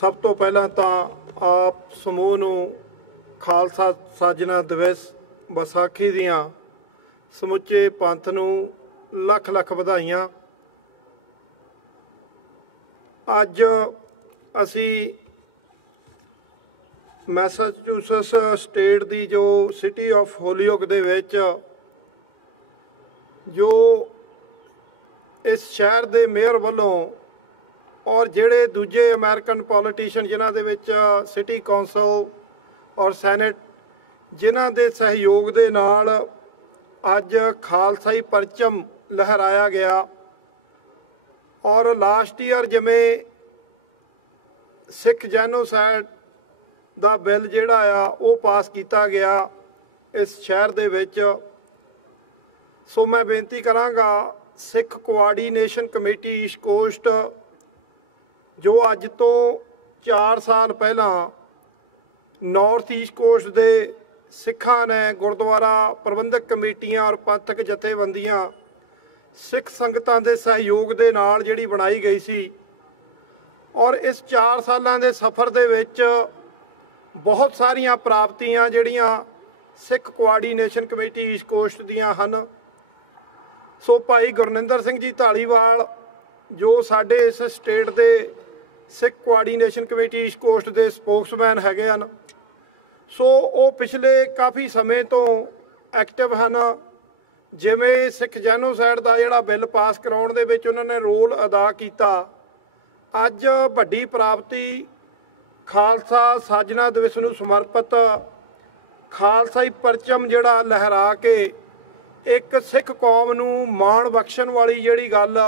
ਸਭ ਤੋਂ ਪਹਿਲਾਂ ਤਾਂ ਆਪ ਸਮੂਹ ਨੂੰ ਖਾਲਸਾ ਸਾਜਨਾ ਦਿਵਸ ਵਿਸਾਖੀ ਦੀਆਂ ਸਮੁੱਚੇ ਪੰਥ ਨੂੰ ਲੱਖ ਲੱਖ ਵਧਾਈਆਂ। ਅੱਜ ਅਸੀਂ ਮੈਸਾਚੂਸੇਟਸ ਸਟੇਟ ਦੀ ਜੋ ਸਿਟੀ ਆਫ ਹੋਲੀਓਕ ਦੇ ਵਿੱਚ ਜੋ ਇਸ ਸ਼ਹਿਰ ਦੇ ਮੇਅਰ ਵੱਲੋਂ ਔਰ ਜਿਹੜੇ ਦੂਜੇ ਅਮਰੀਕਨ ਪੋਲੀਟੀਸ਼ੀਅਨ ਜਿਨ੍ਹਾਂ ਦੇ ਵਿੱਚ ਸਿਟੀ ਕੌਂਸਲ ਔਰ ਸੈਨੇਟ ਜਿਨ੍ਹਾਂ ਦੇ ਸਹਿਯੋਗ ਦੇ ਨਾਲ ਅੱਜ ਖਾਲਸਾਈ ਪਰਚਮ ਲਹਿਰਾਇਆ ਗਿਆ। ਔਰ ਲਾਸਟ ਈਅਰ ਜਿਵੇਂ ਸਿੱਖ ਜੈਨੋਸਾਈਡ ਦਾ ਬਿੱਲ ਜਿਹੜਾ ਆ ਉਹ ਪਾਸ ਕੀਤਾ ਗਿਆ ਇਸ ਸ਼ਹਿਰ ਦੇ ਵਿੱਚ। ਸੋ ਮੈਂ ਬੇਨਤੀ ਕਰਾਂਗਾ ਸਿੱਖ ਕੋਆਰਡੀਨੇਸ਼ਨ ਕਮੇਟੀ ਈਸਟ ਕੋਸਟ ਜੋ ਅੱਜ ਤੋਂ 4 ਸਾਲ ਪਹਿਲਾਂ ਨਾਰਥ ਈਸਟ ਕੋਸਟ ਦੇ ਸਿੱਖਾਂ ਨੇ ਗੁਰਦੁਆਰਾ ਪ੍ਰਬੰਧਕ ਕਮੇਟੀਆਂ ਔਰ ਪੰਥਕ ਜਥੇਬੰਦੀਆਂ ਸਿੱਖ ਸੰਗਤਾਂ ਦੇ ਸਹਿਯੋਗ ਦੇ ਨਾਲ ਜਿਹੜੀ ਬਣਾਈ ਗਈ ਸੀ। ਔਰ ਇਸ 4 ਸਾਲਾਂ ਦੇ ਸਫ਼ਰ ਦੇ ਵਿੱਚ ਬਹੁਤ ਸਾਰੀਆਂ ਪ੍ਰਾਪਤੀਆਂ ਜਿਹੜੀਆਂ ਸਿੱਖ ਕੋਆਰਡੀਨੇਸ਼ਨ ਕਮੇਟੀ ਈਸਟ ਕੋਸਟ ਦੀਆਂ ਹਨ। ਸੋ ਭਾਈ ਗੁਰਨਿੰਦਰ ਸਿੰਘ ਜੀ ਢਾਲੀਵਾਲ ਜੋ ਸਾਡੇ ਇਸ ਸਟੇਟ ਦੇ ਸਿੱਖ ਕੋਆਰਡੀਨੇਸ਼ਨ ਕਮੇਟੀ ਈਸਟ ਕੋਸਟ ਦੇ ਸਪੋਕਸਮੈਨ ਹੈਗੇ ਹਨ। ਸੋ ਉਹ ਪਿਛਲੇ ਕਾਫੀ ਸਮੇਂ ਤੋਂ ਐਕਟਿਵ ਹਨ। ਜਿਵੇਂ ਸਿੱਖ ਜੈਨੋਸਾਈਡ ਦਾ ਜਿਹੜਾ ਬਿੱਲ ਪਾਸ ਕਰਾਉਣ ਦੇ ਵਿੱਚ ਉਹਨਾਂ ਨੇ ਰੋਲ ਅਦਾ ਕੀਤਾ। ਅੱਜ ਵੱਡੀ ਪ੍ਰਾਪਤੀ ਖਾਲਸਾ ਸਾਜਨਾ ਦਿਵਸ ਨੂੰ ਸਮਰਪਿਤ ਖਾਲਸਾਈ ਪਰਚਮ ਜਿਹੜਾ ਲਹਿਰਾ ਕੇ ਇੱਕ ਸਿੱਖ ਕੌਮ ਨੂੰ ਮਾਣ ਬਖਸ਼ਣ ਵਾਲੀ ਜਿਹੜੀ ਗੱਲ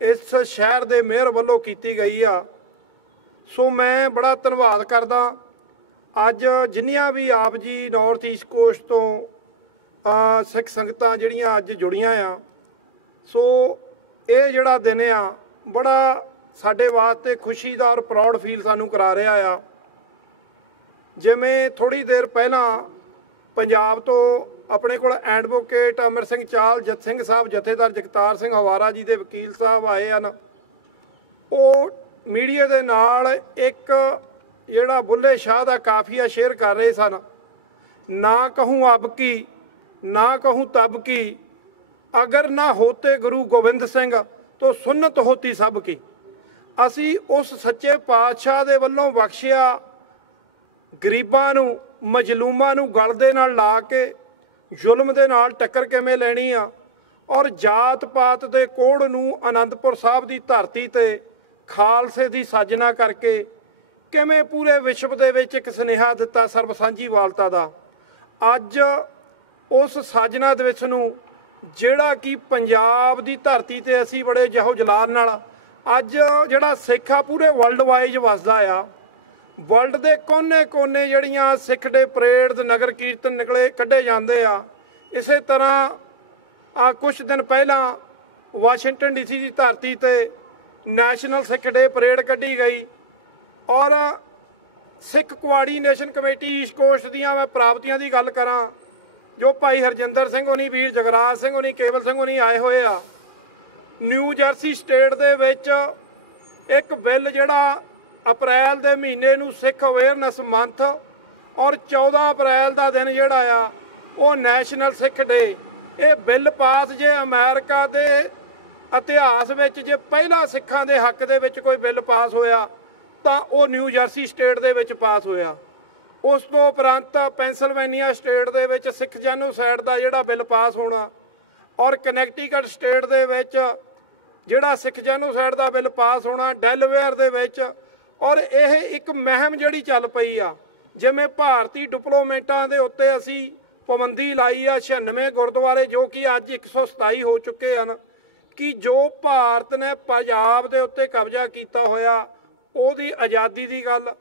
ਇਸ ਸ਼ਹਿਰ ਦੇ ਮੇਅਰ ਵੱਲੋਂ ਕੀਤੀ ਗਈ ਆ। ਸੋ ਮੈਂ ਬੜਾ ਧੰਨਵਾਦ ਕਰਦਾ। ਅੱਜ ਜਿੰਨੀਆਂ ਵੀ ਆਪ ਜੀ ਨਾਰਥ ਈਸਟ ਕੋਸਟ ਤੋਂ ਸਿੱਖ ਸੰਗਤਾਂ ਜਿਹੜੀਆਂ ਅੱਜ ਜੁੜੀਆਂ ਆ। ਸੋ ਇਹ ਜਿਹੜਾ ਦਿਨ ਆ ਬੜਾ ਸਾਡੇ ਵਾਸਤੇ ਖੁਸ਼ੀ ਦਾ ਔਰ ਪ੍ਰਾਊਡ ਫੀਲ ਸਾਨੂੰ ਕਰਾ ਰਿਹਾ ਆ। ਜਿਵੇਂ ਥੋੜ੍ਹੀ ਦੇਰ ਪਹਿਲਾਂ ਪੰਜਾਬ ਤੋਂ ਆਪਣੇ ਕੋਲ ਐਡਵੋਕੇਟ ਅਮਰ ਸਿੰਘ ਚਾਲ ਜਤ ਸਿੰਘ ਸਾਹਿਬ ਜਥੇਦਾਰ ਜਗਤਾਰ ਸਿੰਘ ਹਵਾਰਾ ਜੀ ਦੇ ਵਕੀਲ ਸਾਹਿਬ ਆਏ ਹਨ। ਉਹ ਮੀਡੀਆ ਦੇ ਨਾਲ ਇੱਕ ਜਿਹੜਾ ਬੁੱਲੇ ਸ਼ਾਹ ਦਾ ਕਾਫੀਆ ਸ਼ੇਅਰ ਕਰ ਰਹੇ ਸਨ। ਨਾ ਕਹੂੰ ਅਬ ਕੀ ਨਾ ਕਹੂੰ ਤਬ ਕੀ ਅਗਰ ਨਾ ਹੋਤੇ ਗੁਰੂ ਗੋਬਿੰਦ ਸਿੰਘ ਤੋ ਸੁਨਤ ਹੋਤੀ ਸਭ ਕੀ। ਅਸੀਂ ਉਸ ਸੱਚੇ ਪਾਤਸ਼ਾਹ ਦੇ ਵੱਲੋਂ ਬਖਸ਼ਿਆ ਗਰੀਬਾਂ ਨੂੰ ਮਜਲੂਮਾਂ ਨੂੰ ਗਲ ਦੇ ਨਾਲ ਲਾ ਕੇ ਜ਼ੁਲਮ ਦੇ ਨਾਲ ਟੱਕਰ ਕਿਵੇਂ ਲੈਣੀ ਆ ਔਰ ਜਾਤ ਪਾਤ ਦੇ ਕੋੜ ਨੂੰ ਆਨੰਦਪੁਰ ਸਾਹਿਬ ਦੀ ਧਰਤੀ ਤੇ ਖਾਲਸੇ ਦੀ ਸਾਜਨਾ ਕਰਕੇ ਕਿਵੇਂ ਪੂਰੇ ਵਿਸ਼ਵ ਦੇ ਵਿੱਚ ਇੱਕ ਸੁਨੇਹਾ ਦਿੱਤਾ ਸਰਬ ਸਾਂਝੀਵਾਲਤਾ ਦਾ। ਅੱਜ ਉਸ ਸਾਜਨਾ ਦਿਵਸ ਨੂੰ ਜਿਹੜਾ ਕਿ ਪੰਜਾਬ ਦੀ ਧਰਤੀ ਤੇ ਅਸੀਂ ਬੜੇ ਜਹੋ ਜਲਾਲ ਨਾਲ ਅੱਜ ਜਿਹੜਾ ਸਿੱਖ ਆ ਪੂਰੇ ਵਰਲਡ ਵਾਈਜ਼ ਵਸਦਾ ਆ। ਵਰਲਡ ਦੇ ਕੋਨੇ-ਕੋਨੇ ਜਿਹੜੀਆਂ ਸਿੱਖ ਡੇ ਪਰੇਡ ਨਗਰ ਕੀਰਤਨ ਨਿਕਲੇ ਕੱਢੇ ਜਾਂਦੇ ਆ। ਇਸੇ ਤਰ੍ਹਾਂ ਕੁਛ ਦਿਨ ਪਹਿਲਾਂ ਵਾਸ਼ਿੰਗਟਨ ਡੀਸੀ ਦੀ ਧਰਤੀ ਤੇ ਨੈਸ਼ਨਲ ਸਿੱਖ ਡੇ ਪਰੇਡ ਕੱਢੀ ਗਈ। ਔਰ ਸਿੱਖ ਕੋਆਰਡੀਨੇਸ਼ਨ ਕਮੇਟੀ ਈਸਟ ਕੋਸਟ ਦੀਆਂ ਮੈਂ ਪ੍ਰਾਪਤੀਆਂ ਦੀ ਗੱਲ ਕਰਾਂ ਜੋ ਭਾਈ ਹਰਜਿੰਦਰ ਸਿੰਘ ਹੋਣੀ ਵੀਰ ਜਗਰਾਜ ਸਿੰਘ ਹੋਣੀ ਕੇਵਲ ਸਿੰਘ ਹੋਣੀ ਆਏ ਹੋਏ ਆ। ਨਿਊ ਜਰਸੀ ਸਟੇਟ ਦੇ ਵਿੱਚ ਇੱਕ ਬਿੱਲ ਜਿਹੜਾ ਅਪ੍ਰੈਲ ਦੇ ਮਹੀਨੇ ਨੂੰ ਸਿੱਖ ਅਵੇਅਰਨੈਸ ਮੰਥ ਔਰ 14 ਅਪ੍ਰੈਲ ਦਾ ਦਿਨ ਜਿਹੜਾ ਆ ਉਹ ਨੈਸ਼ਨਲ ਸਿੱਖ ਡੇ। ਇਹ ਬਿੱਲ ਪਾਸ ਜੇ ਅਮਰੀਕਾ ਦੇ ਇਤਿਹਾਸ ਵਿੱਚ ਜੇ ਪਹਿਲਾ ਸਿੱਖਾਂ ਦੇ ਹੱਕ ਦੇ ਵਿੱਚ ਕੋਈ ਬਿੱਲ ਪਾਸ ਹੋਇਆ ਤਾਂ ਉਹ ਨਿਊ ਜਰਸੀ ਸਟੇਟ ਦੇ ਵਿੱਚ ਪਾਸ ਹੋਇਆ। ਉਸ ਤੋਂ ਉਪਰੰਤ ਪੈਂਸਲਵੇਨੀਆ ਸਟੇਟ ਦੇ ਵਿੱਚ ਸਿੱਖ ਜੈਨੋਸਾਈਡ ਦਾ ਜਿਹੜਾ ਬਿੱਲ ਪਾਸ ਹੋਣਾ, ਔਰ ਕਨੈਕਟੀਕਟ ਸਟੇਟ ਦੇ ਵਿੱਚ ਜਿਹੜਾ ਸਿੱਖ ਜੈਨੋਸਾਈਡ ਦਾ ਬਿੱਲ ਪਾਸ ਹੋਣਾ, ਡੈਲਵੇਅਰ ਦੇ ਵਿੱਚ। ਔਰ ਇਹ ਇੱਕ ਮੁਹਿੰਮ ਜਿਹੜੀ ਚੱਲ ਪਈ ਆ, ਜਿਵੇਂ ਭਾਰਤੀ ਡਿਪਲੋਮੇਟਾਂ ਦੇ ਉੱਤੇ ਅਸੀਂ ਪਾਬੰਦੀ ਲਾਈ ਆ 96 ਗੁਰਦੁਆਰੇ ਜੋ ਕਿ ਅੱਜ 127 ਹੋ ਚੁੱਕੇ ਹਨ, ਕਿ ਜੋ ਭਾਰਤ ਨੇ ਪੰਜਾਬ ਦੇ ਉੱਤੇ ਕਬਜ਼ਾ ਕੀਤਾ ਹੋਇਆ ਉਹਦੀ ਆਜ਼ਾਦੀ ਦੀ ਗੱਲ।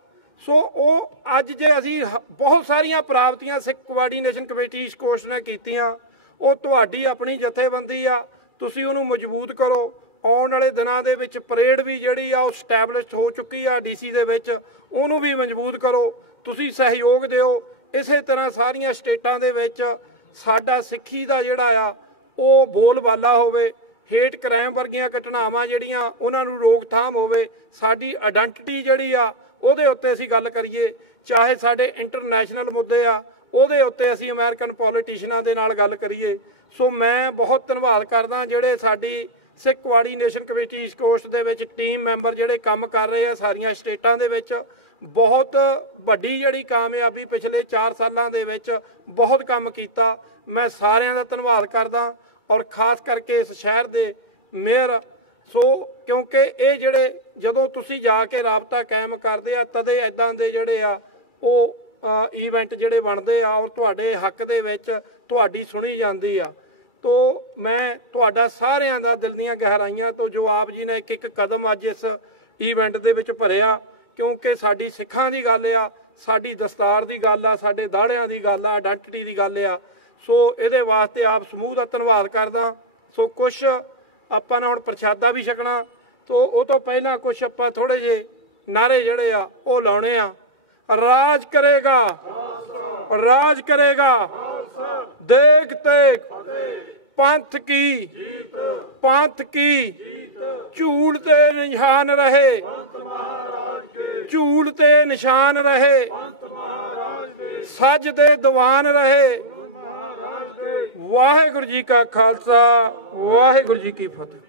ਸੋ ਉਹ ਅੱਜ ਜੇ ਅਸੀਂ ਬਹੁਤ ਸਾਰੀਆਂ ਪ੍ਰਾਪਤੀਆਂ ਸਿੱਖ ਕੋਆਰਡੀਨੇਸ਼ਨ ਕਮੇਟੀ ਈਸਟ ਕੋਸਟ ਨੇ ਕੀਤੀਆਂ, ਉਹ ਤੁਹਾਡੀ ਆਪਣੀ ਜਥੇਬੰਦੀ ਆ, ਤੁਸੀਂ ਉਹਨੂੰ ਮਜ਼ਬੂਤ ਕਰੋ। ਆਉਣ ਵਾਲੇ ਦਿਨਾਂ ਦੇ ਵਿੱਚ ਪਰੇਡ ਵੀ ਜਿਹੜੀ ਆ ਉਹ ਸਟੈਬਲਿਸ਼ਡ ਹੋ ਚੁੱਕੀ ਆ DC ਦੇ ਵਿੱਚ, ਉਹਨੂੰ ਵੀ ਮਜ਼ਬੂਤ ਕਰੋ, ਤੁਸੀਂ ਸਹਿਯੋਗ ਦਿਓ। ਇਸੇ ਤਰ੍ਹਾਂ ਸਾਰੀਆਂ ਸਟੇਟਾਂ ਦੇ ਵਿੱਚ ਸਾਡਾ ਸਿੱਖੀ ਦਾ ਜਿਹੜਾ ਆ ਉਹ ਬੋਲਬਾਲਾ ਹੋਵੇ, ਹੇਟ ਕ੍ਰਾਈਮ ਵਰਗੀਆਂ ਘਟਨਾਵਾਂ ਜਿਹੜੀਆਂ ਉਹਨਾਂ ਨੂੰ ਰੋਕਥਾਮ ਹੋਵੇ, ਸਾਡੀ ਆਇਡੈਂਟੀਟੀ ਜਿਹੜੀ ਆ ਉਹਦੇ ਉੱਤੇ ਅਸੀਂ ਗੱਲ ਕਰੀਏ, ਚਾਹੇ ਸਾਡੇ ਇੰਟਰਨੈਸ਼ਨਲ ਮੁੱਦੇ ਆ ਉਹਦੇ ਉੱਤੇ ਅਸੀਂ ਅਮਰੀਕਨ ਪੋਲੀਟੀਸ਼ੀਅਨਾਂ ਦੇ ਨਾਲ ਗੱਲ ਕਰੀਏ। ਸੋ ਮੈਂ ਬਹੁਤ ਧੰਨਵਾਦ ਕਰਦਾ ਜਿਹੜੇ ਸਾਡੀ ਸਿੱਖ ਕੋਆਰਡੀਨੇਸ਼ਨ ਕਮੇਟੀ ਈਸਟ ਕੋਸਟ ਦੇ ਵਿੱਚ ਟੀਮ ਮੈਂਬਰ ਜਿਹੜੇ ਕੰਮ ਕਰ ਰਹੇ ਆ ਸਾਰੀਆਂ ਸਟੇਟਾਂ ਦੇ ਵਿੱਚ। ਬਹੁਤ ਵੱਡੀ ਜਿਹੜੀ ਕਾਮਯਾਬੀ ਪਿਛਲੇ 4 ਸਾਲਾਂ ਦੇ ਵਿੱਚ ਬਹੁਤ ਕੰਮ ਕੀਤਾ। ਮੈਂ ਸਾਰਿਆਂ ਦਾ ਧੰਨਵਾਦ ਕਰਦਾ, ਔਰ ਖਾਸ ਕਰਕੇ ਇਸ ਸ਼ਹਿਰ ਦੇ ਮੇਅਰ। ਸੋ ਕਿਉਂਕਿ ਇਹ ਜਿਹੜੇ ਜਦੋਂ ਤੁਸੀਂ ਜਾ ਕੇ ਰਾਬਤਾ ਕਾਇਮ ਕਰਦੇ ਆ ਤਦੇ ਇੱਦਾਂ ਦੇ ਜਿਹੜੇ ਆ ਉਹ ਈਵੈਂਟ ਜਿਹੜੇ ਬਣਦੇ ਆ, ਔਰ ਤੁਹਾਡੇ ਹੱਕ ਦੇ ਵਿੱਚ ਤੁਹਾਡੀ ਸੁਣੀ ਜਾਂਦੀ ਆ। ਤੋ ਮੈਂ ਤੁਹਾਡਾ ਸਾਰਿਆਂ ਦਾ ਦਿਲ ਦੀਆਂ ਗਹਿਰਾਈਆਂ ਤੋਂ ਜੋ ਆਪ ਜੀ ਨੇ ਇੱਕ ਇੱਕ ਕਦਮ ਅੱਜ ਇਸ ਈਵੈਂਟ ਦੇ ਵਿੱਚ ਭਰਿਆ, ਕਿਉਂਕਿ ਸਾਡੀ ਸਿੱਖਾਂ ਦੀ ਗੱਲ ਆ, ਸਾਡੀ ਦਸਤਾਰ ਦੀ ਗੱਲ ਆ, ਸਾਡੇ ਦਾੜਿਆਂ ਦੀ ਗੱਲ ਆ, ਆਇਡੈਂਟੀਟੀ ਦੀ ਗੱਲ ਆ। ਸੋ ਇਹਦੇ ਵਾਸਤੇ ਆਪ ਸਮੂਹ ਦਾ ਧੰਨਵਾਦ ਕਰਦਾ। ਸੋ ਕੁਛ ਆਪਾਂ ਨੇ ਹੁਣ ਪ੍ਰਸ਼ਾਦਾ ਵੀ ਛਕਣਾ, ਤੋ ਉਹ ਤੋਂ ਪਹਿਲਾਂ ਕੁਛ ਆਪਾਂ ਥੋੜੇ ਜਿਹੇ ਨਾਰੇ ਜਿਹੜੇ ਆ ਉਹ ਲਾਉਣੇ ਆ। ਰਾਜ ਕਰੇਗਾ, ਰਾਜ ਕਰੇਗਾ, ਦੇਖ ਤੇਗ ਪੰਥ ਕੀ, ਪੰਥ ਕੀ, ਝੂਠ ਤੇ ਨਿਸ਼ਾਨ ਰਹੇ, ਝੂਠ ਤੇ ਨਿਸ਼ਾਨ ਰਹੇ, ਸੱਚ ਦੇ ਦੀਵਾਨ ਰਹੇ। ਵਾਹਿਗੁਰੂ ਜੀ ਕਾ ਖਾਲਸਾ, ਵਾਹਿਗੁਰੂ ਜੀ ਕੀ ਫਤਿਹ।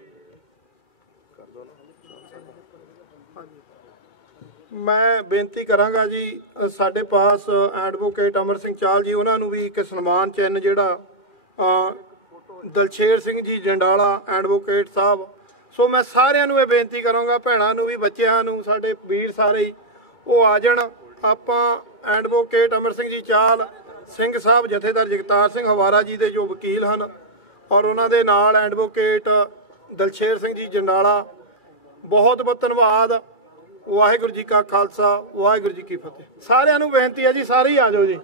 ਮੈਂ ਬੇਨਤੀ ਕਰਾਂਗਾ ਜੀ, ਸਾਡੇ ਪਾਸ ਐਡਵੋਕੇਟ ਅਮਰ ਸਿੰਘ ਚਾਲ ਜੀ, ਉਹਨਾਂ ਨੂੰ ਵੀ ਇੱਕ ਸਨਮਾਨ ਚਿੰਨ੍ਹ ਜਿਹੜਾ ਦਲਸ਼ੇਰ ਸਿੰਘ ਜੀ ਜੰਡਾਲਾ ਐਡਵੋਕੇਟ ਸਾਹਿਬ। ਸੋ ਮੈਂ ਸਾਰਿਆਂ ਨੂੰ ਇਹ ਬੇਨਤੀ ਕਰਾਂਗਾ, ਭੈਣਾਂ ਨੂੰ ਵੀ, ਬੱਚਿਆਂ ਨੂੰ, ਸਾਡੇ ਵੀਰ ਸਾਰੇ ਹੀ ਉਹ ਆ ਜਾਣ। ਆਪਾਂ ਐਡਵੋਕੇਟ ਅਮਰ ਸਿੰਘ ਜੀ ਚਾਲ ਸਿੰਘ ਸਾਹਿਬ, ਜਥੇਦਾਰ ਜਗਤਾਰ ਸਿੰਘ ਹਵਾਰਾ ਜੀ ਦੇ ਜੋ ਵਕੀਲ ਹਨ, ਔਰ ਉਹਨਾਂ ਦੇ ਨਾਲ ਐਡਵੋਕੇਟ ਦਲਸ਼ੇਰ ਸਿੰਘ ਜੀ ਜੰਡਾਲਾ, ਬਹੁਤ ਬਹੁਤ ਧੰਨਵਾਦ। ਵਾਹਿਗੁਰੂ ਜੀ ਕਾ ਖਾਲਸਾ, ਵਾਹਿਗੁਰੂ ਜੀ ਕੀ ਫਤਿਹ। ਸਾਰਿਆਂ ਨੂੰ ਬੇਨਤੀ ਹੈ ਜੀ, ਸਾਰੇ ਹੀ ਆ ਜਾਓ ਜੀ।